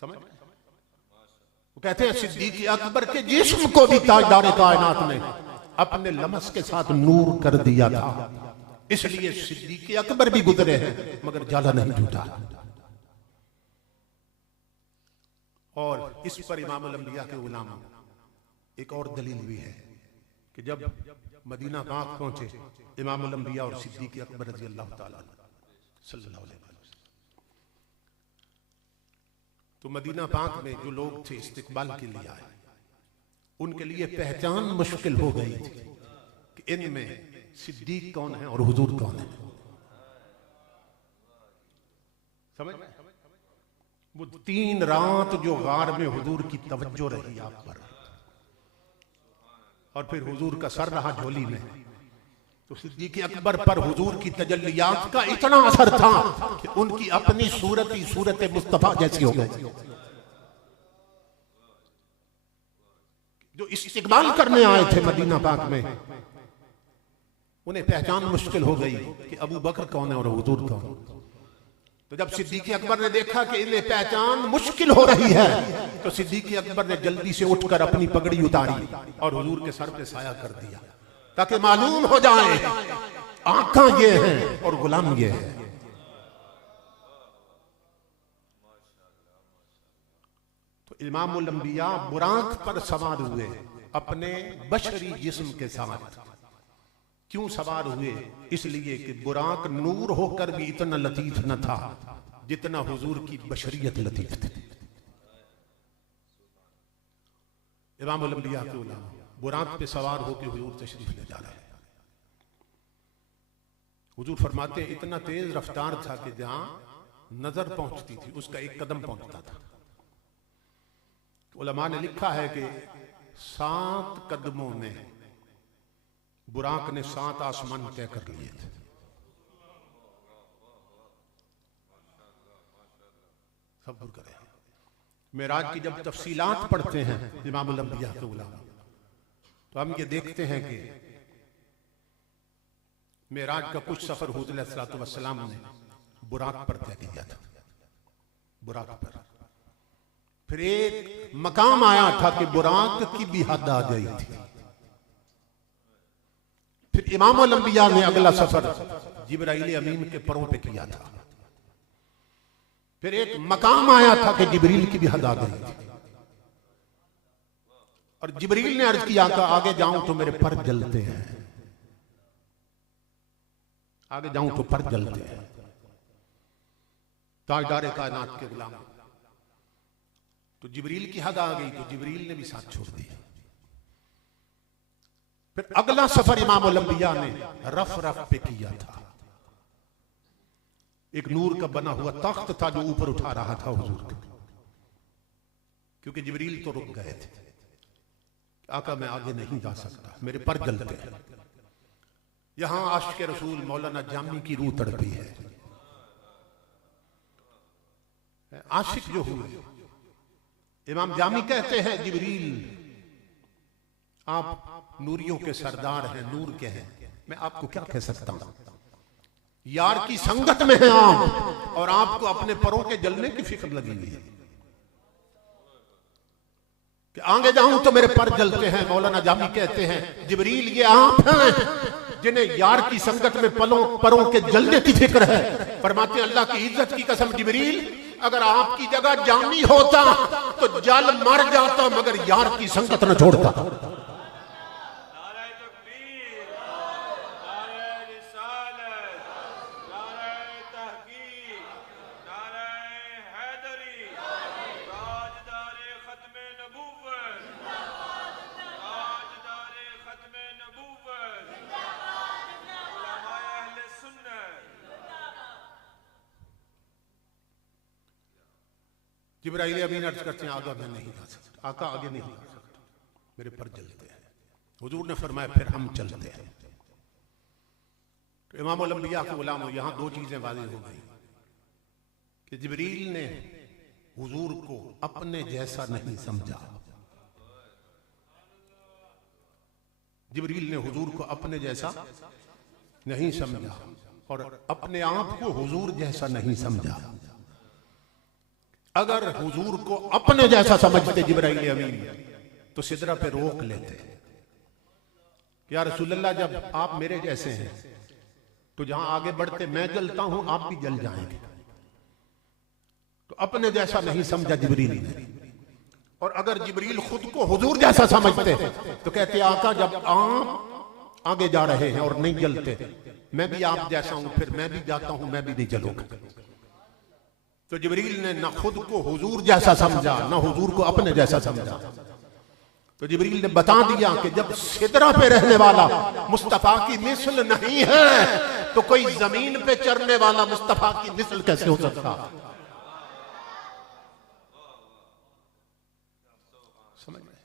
समझ? वो कहते हैं सिद्दीक़ अकबर के जिस्म को भी ताजदार कायनात ने अपने लमस के साथ नूर कर दिया था, इसलिए सिद्दीक़ अकबर भी गुजरे हैं मगर जाला नहीं टूटा। और इस पर इमाम अल-अंबिया के उलामा एक और दलील भी है कि जब मदीना पाक पहुंचे इमाम अल-अंबिया और सिद्दीक़ अकबर रज़ी अल्लाह तआला सल्लल्लाहु अलैहि वसल्लम, तो मदीना पाक में जो लोग थे इस्तिकबाल के लिए आए, उनके लिए पहचान मुश्किल हो गई थी कि इनमें सिद्दीक़ कौन है और हुजूर कौन है। समझ? वो 3 रात जो गार में हुजूर की तवज्जो रही आप पर, और फिर हुजूर का सर रहा झोली में, तो सिद्दीक़ अकबर पर हुजूर की तजल्लियात का इतना असर था कि उनकी अपनी सूरत ही सूरत मुस्तफा जैसी हो गई। जो इस्तिकबाल करने आए थे मदीना पाक में, उन्हें पहचान मुश्किल हो गई कि अबू बकर कौन है और हुजूर कौन। तो जब सिद्दीक़ अकबर ने देखा कि इन्हें पहचान मुश्किल हो रही है, तो सिद्दीक़ अकबर ने जल्दी से उठकर अपनी पगड़ी उतारी और हुजूर के सर पे साया कर दिया, ताकि मालूम हो जाए आका ये हैं और गुलाम ये है। तो इमाम अल-अंबिया बुराक पर सवार हुए अपने बशरी जिस्म के साथ। क्यों सवार हुए? इसलिए कि बुराक नूर होकर भी इतना लतीफ न था जितना हुजूर की बशरियत लतीफ थी। इमाम अल-अंबिया के उलामा बुराक पे सवार होकर हुजूर तशरीफ ले जा रहे हैं। हुजूर फरमाते हैं इतना तेज रफ्तार था कि जहां नजर पहुंचती थी उसका एक कदम पहुंचता था। तो उलमा ने लिखा है कि 7 कदमों में बुराक ने 7 आसमान तय कर लिए थे। सब्र करें। मेराज की जब तफसीलात पढ़ते हैं इमामुल अंबिया के उलमा, तो हम ये देखते हैं कि मेराज का कुछ सफर हुज़ूर अलैहिस्सलातु वस्सलाम ने बुराक पर तय किया था। बुराक पर फिर एक मकाम आया था कि बुराक की भी हद आ गई थी। फिर इमामुल अंबिया ने अगला सफर जिब्राइल अमीन के परों पे किया था। फिर एक मकाम आया था कि जिब्रील की भी हद आ गई थी और जिब्रील ने अर्ज किया कि आगे जाऊं तो मेरे पर जलते हैं, आगे जाऊं तो पर जलते हैं। ताजदार कायनात के गुलाम, तो जिब्रील की हद आ गई तो जिब्रील ने भी साथ छोड़ दिया। फिर अगला सफर इमामुल अंबिया ने रफ रफ पे किया था। एक नूर का बना हुआ तख्त था जो ऊपर उठा रहा था हुजूर को, क्योंकि जिब्रील तो रुक गए थे। आका मैं आगे नहीं जा सकता, मेरे पर जलते हैं। यहां आशिक रसूल मौलाना जामी की रूह तड़पी है। आशिक जो हुए, इमाम जामी कहते हैं जिब्रील आप नूरियों के सरदार हैं, नूर के हैं, मैं आपको क्या कह सकता हूं। यार की संगत में हैं आप और आपको अपने परों के जलने की फिक्र लगी हुई है कि आगे जाऊं तो मेरे पर जलते हैं। मौलाना जामी कहते हैं जिब्रील ये आप हैं जिन्हें यार की संगत में परों के जलने की फिक्र है। फरमाते अल्लाह की इज्जत की कसम जिब्रील अगर आपकी जगह जामी होता तो जल मर जाता, मगर यार की संगत न छोड़ता। जिब्राइल अमीन अर्ज करते हैं आगा मैं नहीं जा सकता, आका आगे नहीं जा सकता, मेरे पर जलते हैं। हुजूर ने फरमाया फिर हम चलते हैं। तो इमामुल अंबिया के गुलाम यहां 2 चीजें वाज़ेह हो गई कि जिब्रील ने हुजूर को अपने जैसा नहीं समझा। जिब्रील ने हुजूर को अपने जैसा नहीं समझा और अपने आप को हुजूर जैसा नहीं समझा। अगर हुजूर को अपने जैसा समझते जिब्राइल अमीन तो सिदरा पे रोक लेते, या रसूलल्लाह जब आप मेरे जैसे हैं तो जहां आगे बढ़ते मैं जलता हूं आप भी जल जाएंगे। तो अपने जैसा नहीं समझा जिब्रील ने। और अगर जिब्रील खुद को हुजूर जैसा समझते तो कहते आका जब आप आगे जा रहे हैं और नहीं जलते, मैं भी आप जैसा हूं, फिर मैं भी जाता हूं, मैं भी नहीं जलूंगा। तो जिब्रील ने न खुद को हुजूर जैसा समझा न हुजूर को अपने जैसा समझा। तो जिब्रील ने बता दिया कि जब सिदरा पे रहने वाला मुस्तफा की मिसल नहीं है तो कोई जमीन पे चरने वाला मुस्तफा की मिसल कैसे हो सकता। समझ में?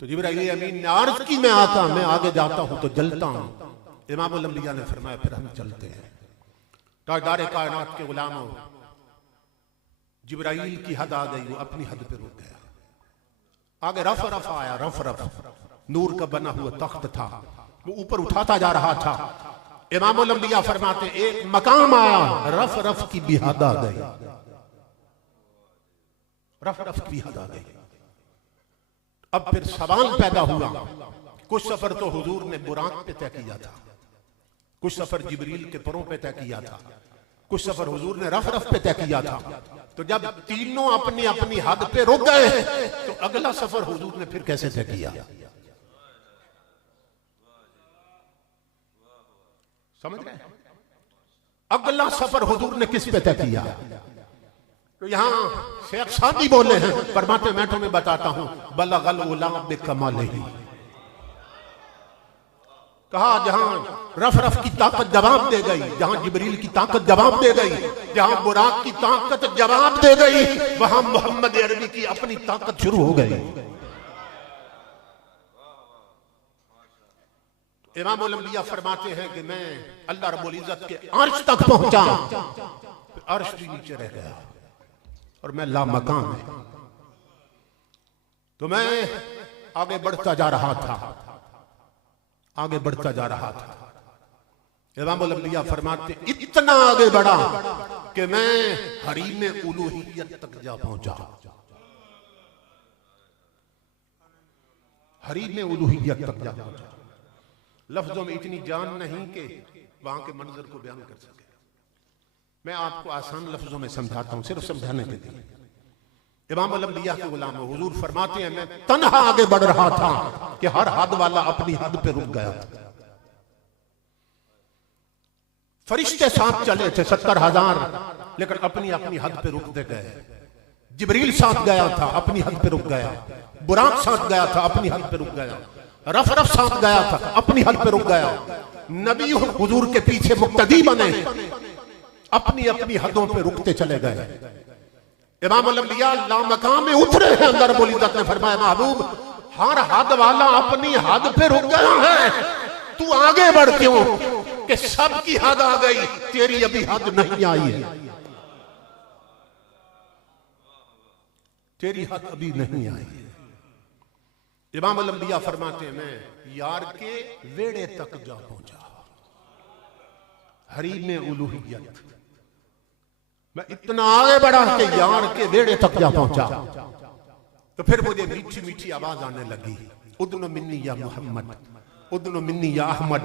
तो जिब्राइल अमीन ने अर्ज की मैं आता, मैं आगे जाता हूं तो जलता हूं। इमामुल अंबिया ने फरमाया फिर हम चलते हैं। ताजदार कायनात के गुलामों, जिब्राइल की हद आ गई, वो अपनी हद पे रुक गया। आगे रफ रफ आया, रफ रफ नूर का बना हुआ तख्त था, वो ऊपर उठाता जा रहा था। इमामुल अंबिया फरमाते एक मकाम आया, रफ रफ की भी हद आ गई, रफ रफ की हद आ गई। अब फिर सवाल पैदा हुआ, कुछ सफर तो हुजूर ने बुराक पे तय किया था, कुछ सफर जिब्रील के परों पे तय किया था, कुछ सफर हुजूर ने रफ रफ पे तय किया था। तो जब तीनों अपनी अपनी हद पे रुक गए तो अगला सफर हुजूर ने फिर कैसे तय किया। समझ रहे हैं? अगला सफर हुजूर ने किस पे तय किया। तो यहां शेख सादी बोले हैं, फरमाते मैं तुम्हें बताता हूं, बलगल उला बिकमालिही। कहा जहां रफ रफ की ताकत जवाब दे गई, जहां जिब्रील की ताकत जवाब दे गई, जहां बुराक की ताकत जवाब दे गई, वहां मोहम्मद अरबी की अपनी ताकत शुरू हो गई। इमाम अल-अंबिया फरमाते हैं कि मैं अल्लाह रब्बुल इज्जत के अर्श तक पहुंचा, अर्श भी नीचे रह गया और मैं लामकान है। तो मैं आगे बढ़ता जा रहा था, आगे बढ़ता जा रहा था। इमाम अल-अंबिया फरमाते इतना आगे बढ़ा कि मैं हरीम उलूहियत तक जा पहुंचा। हरीम उलूहियत तक जा पहुंचा। लफ्जों में इतनी जान नहीं कि वहां के मंजर को बयान कर सके। मैं आपको आसान लफ्जों में समझाता हूं, सिर्फ समझाने के लिए। इमाम अल-अंबिया के गुलाम हुजूर फरमाते हैं मैं तन्हा आगे बढ़ रहा था कि हर हद वाला अपनी हद पे रुक गया था। फरिश्ते साथ चले थे 70,000, लेकिन अपनी अपनी हद पे रुकते गए। जिब्रील साथ गया था, अपनी हद पे रुक गया। बुराक साथ गया था, अपनी हद पे रुक गया। रफ रफ साथ गया था, अपनी हद पे रुक गया। नबी हुजूर के पीछे मुक्तदी बने, अपनी अपनी हदों पे रुकते चले गए। इमाम अल-अंबिया लामकाम में उतरे हैं। अल्लाह रब्बुल इज्जत ने फरमाया महबूब हर हद वाला अपनी हद पे रुक गया है, तू आगे बढ़ क्यों? कि सबकी हद आ गई, तेरी अभी हद नहीं आई है, तेरी हद अभी नहीं आई है। इमाम अल-अंबिया फरमाते हैं मैं यार के वेड़े तक जा पहुंचा। हरीम उलूहियत मैं इतना आगे बढ़ा कि यार के वेड़े तक जा पहुंचा। तो फिर मुझे मीठी मीठी आवाज आने लगी, उदनो मिन्नी या मोहम्मद, उदनो मिन्नी या अहमद,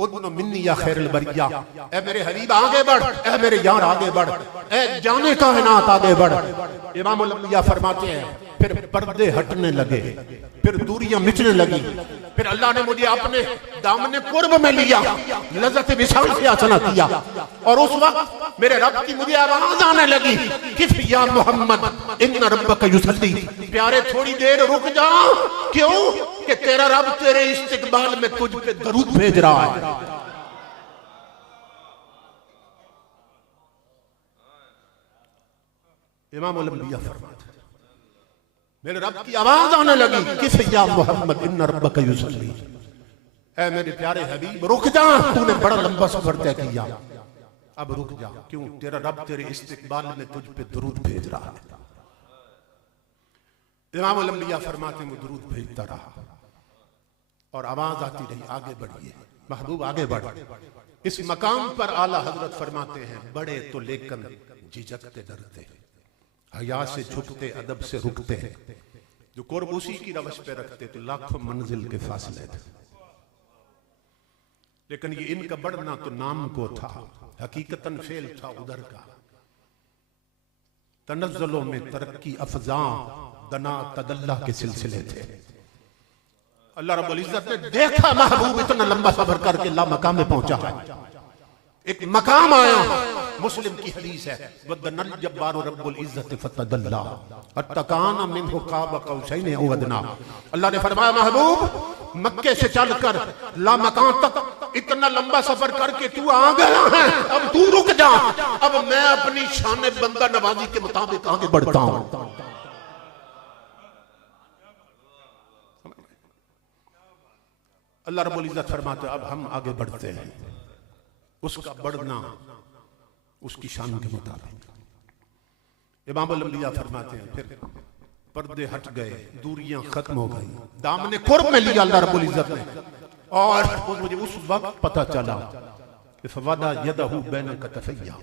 उदनो मिन्नी या खैरुल बरिया। ए मेरे हबीब आगे बढ़, ए मेरे यार आगे बढ़, ए जाने कायनात आगे बढ़। इमाम अल-अंबिया फरमाते हैं फिर पर्दे हटने लगे, फिर दूरियां मिटने लगी, फिर अल्लाह ने मुझे अपने दामने कुर्ब में लिया, लज़्ज़त विसाल से आसना किया। और उस वक्त मेरे रब की मुझे आवाज आने लगी किफ या मोहम्मद इन्ना रब्बक युसल्ली। प्यारे थोड़ी देर रुक जा, क्यों? कि तेरा रब तेरे इस्तिकबाल में तुझ पे दरूद भेज रहा है। इमाम अल-अंबिया फरमाते मेरे रब की आवाज आने लगी किफ या मोहम्मद इन्ना रब्बक युसल्ली। ऐ मेरे प्यारे हबीब रुक जा, तूने बड़ा लंबा सफर तय किया, अब रुक जा। क्यों? तेरा रब तेरे इस्तिकबाल में तुझ पे दरूद भेज रहा है। इमाम अल-अंबिया फरमाते मैं दरूद भेजता रहा और आवाज आती रही आगे बढ़िए महबूब आगे बढ़। इस मकाम पर आला हजरत फरमाते हैं बड़े तो लेकिन झिझकते डरते, हया से झुकते अदब से रुकते हैं। जो कुर्ब उसी की रवश पे रखते तो लाखों मंजिल के फासले थे। लेकिन ये इनका बढ़ना तो नाम को था, हकीकतन फेल था उधर का। तनज़्ज़ुलों में तरक्की अफ़ज़ा दना तदल्ला के सिलसिले थे। अल्लाह रब्बुल इज्जत ने देखा महबूब इतना लंबा सफर करके ला मकाम में पहुंचा है। एक मकाम आया, मुस्लिम की हदीस है वदनल जब्बारु रब्बुल इज्जत फतदल्ला अत्तकाना मिनहु काब कौसैन औ अदना। अल्लाह ने फरमाया महबूब मक्के से चलकर ला मकाम तक इतना लंबा सफर करके तू आ गया है, अब तू रुक जा, अब मैं अपनी शान बंदा नवाजी के मुताबिक आगे बढ़ता हूं। अल्लाह रब्बुल इज्जत फरमाते अब हम आगे बढ़ते हैं, उसका बढ़ना उसकी शान के मुताबिक। इमाम अल-अंबिया फरमाते हैं फिर पर्दे हट गए, दूरियां खत्म हो गई, दामने कुर्ब में लिया अल्लाह रब्बुल इज्जत ने। और मुझे उस वक्त पता चला कि फवदा यदहु बैन कतफैया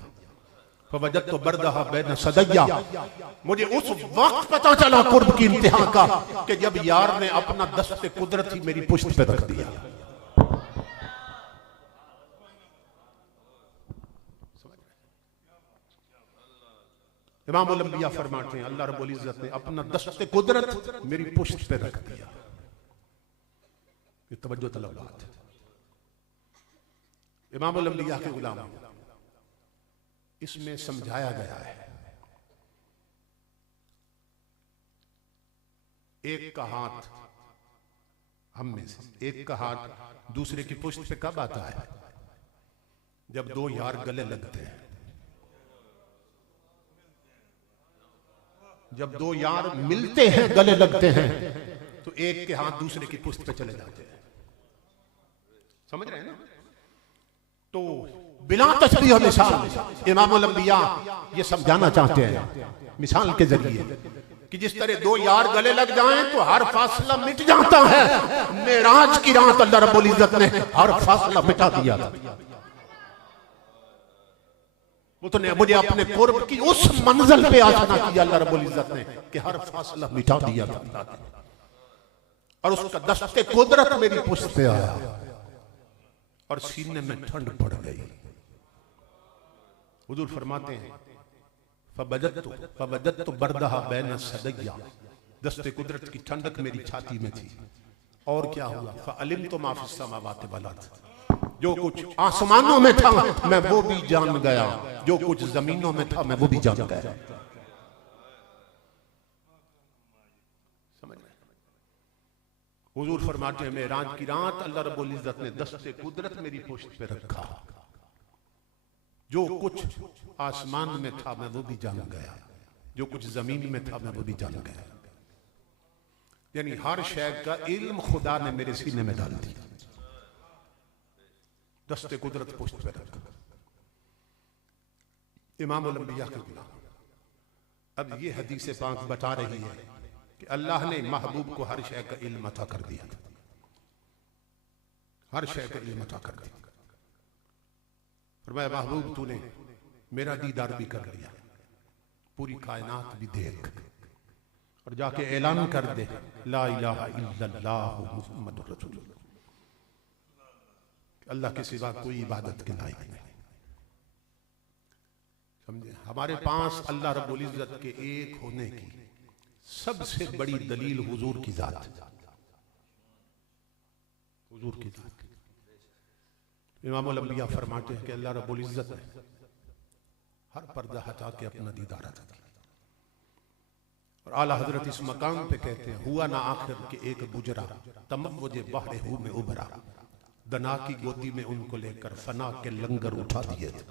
फवजदतु बरदहा बैन सदैया। मुझे उस वक्त पता चला कुर्ब की इंतहा का कि जब यार ने अपना दस्ते कुदरत ही मेरी पुश्त पे रख दिया। इमाम अल-अंबिया फरमाते हैं अल्लाह रब्बुल इज्जत ने अपना दस्ते कुदरत मेरी पुश्त पे रख दिया। ये तवज्जो तलब बात है। इमाम अल-अंबिया के गुलाम इसमें समझाया गया है एक का हाथ हम में से एक का हाथ दूसरे की पुश्त पे कब आता है? जब दो यार गले लगते हैं। जब दो यार मिलते हैं, गले लगते हैं, तो एक के हाथ दूसरे की पुश्त पे चले जाते हैं। समझ रहे हैं ना? तो बिला तशबीह मिसाल इमामुल अंबिया ये समझाना चाहते हैं मिसाल के जरिए कि जिस तरह दो यार गले लग जाएं तो हर फासला मिट जाता है। मेराज की रात अल्लाह रब्बुल इज्जत ने हर फासला मिटा दिया था। उसने मुझे अपने कुर्ब की उस मंजिल पे आशना किया अल्लाह रब्बुल इज्जत ने कि हर फासला मिटा दिया था। और उसका दस्ते कुदरत मेरी पुश्त पे आया और सीने में ठंड पड़ गई। हुजूर फरमाते हैं फबजत्तु बरदहा बैन सदैया, दस्ते कुदरत की ठंडक मेरी छाती में थी। और क्या हुआ? फअलिमतु मा फिस समावाति वल अर्द, जो कुछ आसमानों में था मैं वो भी जान गया, जो कुछ जमीनों में था मैं वो भी जान गया। समझ रहे? हुजूर फरमाते हैं मेराज की रात अल्लाह रब्बुल इज्जत ने दस्ते कुदरत मेरी पुश्त पे रखा, जो कुछ आसमान में था मैं वो भी जान गया, जो कुछ जमीन में था मैं वो भी जान गया। यानी हर शय का इल्म खुदा ने मेरे सीने में डाल दिया, दस्ते कुदरत पुश्त पे रखा। इमामुल अंबिया के गुलाम। अब ये हदीस पाक बता रही है कि अल्लाह ने महबूब को हर शय का इल्म अता कर दिया, हर शय का इल्म अता कर दिया। फरमाया महबूब तूने मेरा दीदार भी कर लिया, पूरी कायनात भी देख, और जाके ऐलान कर दे ला इलाहा इल्लल्लाह मुहम्मदुर रसूलुल्लाह, अल्लाह के सिवा कोई इबादत के लायक नहीं। समझे? हमारे पास अल्लाह रब्बुल इज्जत के एक होने की सबसे बड़ी दलील हुजूर की जात, हुजूर की जात। इमामुल अंबिया फरमाते हैं कि अल्लाह रब्बुल इज्जत ने हर पर्दा हटा के अपना दीदार अता किया। और आला हजरत इस मकाम पे कहते हैं हुआ ना आखिर के एक गुजरा तमव्वुज बहरे हू में उभरा, दना की गोदी में उनको लेकर फना के लंगर उठा दिए थे।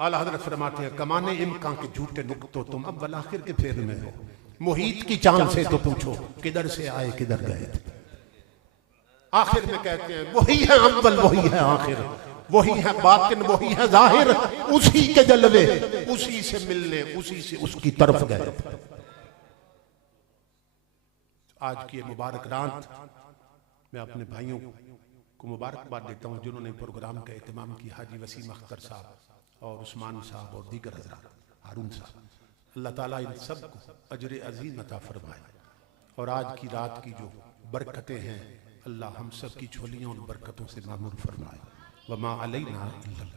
आला हजरत फरमाते हैं कमाने इम्कान के झूठे नुक्तों तुम अब वल आखिर के फेर में हो, मुहीत की चांद से तो पूछो किधर से आए किधर गए थे। आखिर में कहते हैं वही है अव्वल, वही है आखिर, वही है बातिन, वही है जाहिर, उसी के जलवे उसी से मिलने उसी से उसकी तरफ गए। आज की मुबारक रात मैं अपने भाइयों को मुबारकबाद देता हूँ जिन्होंने प्रोग्राम का एहतमाम किया, हाजी वसीम अख्तर साहब और उस्मान साहब और दीगर हजरात, हारून साहब। अल्लाह ताला इन सब को अजर अजीम अता फरमाए। और आज की रात की जो बरकतें हैं अल्लाह हम सब की झोलियों और बरकतों से मामूर फरमाए। वमा अलैना इल्लल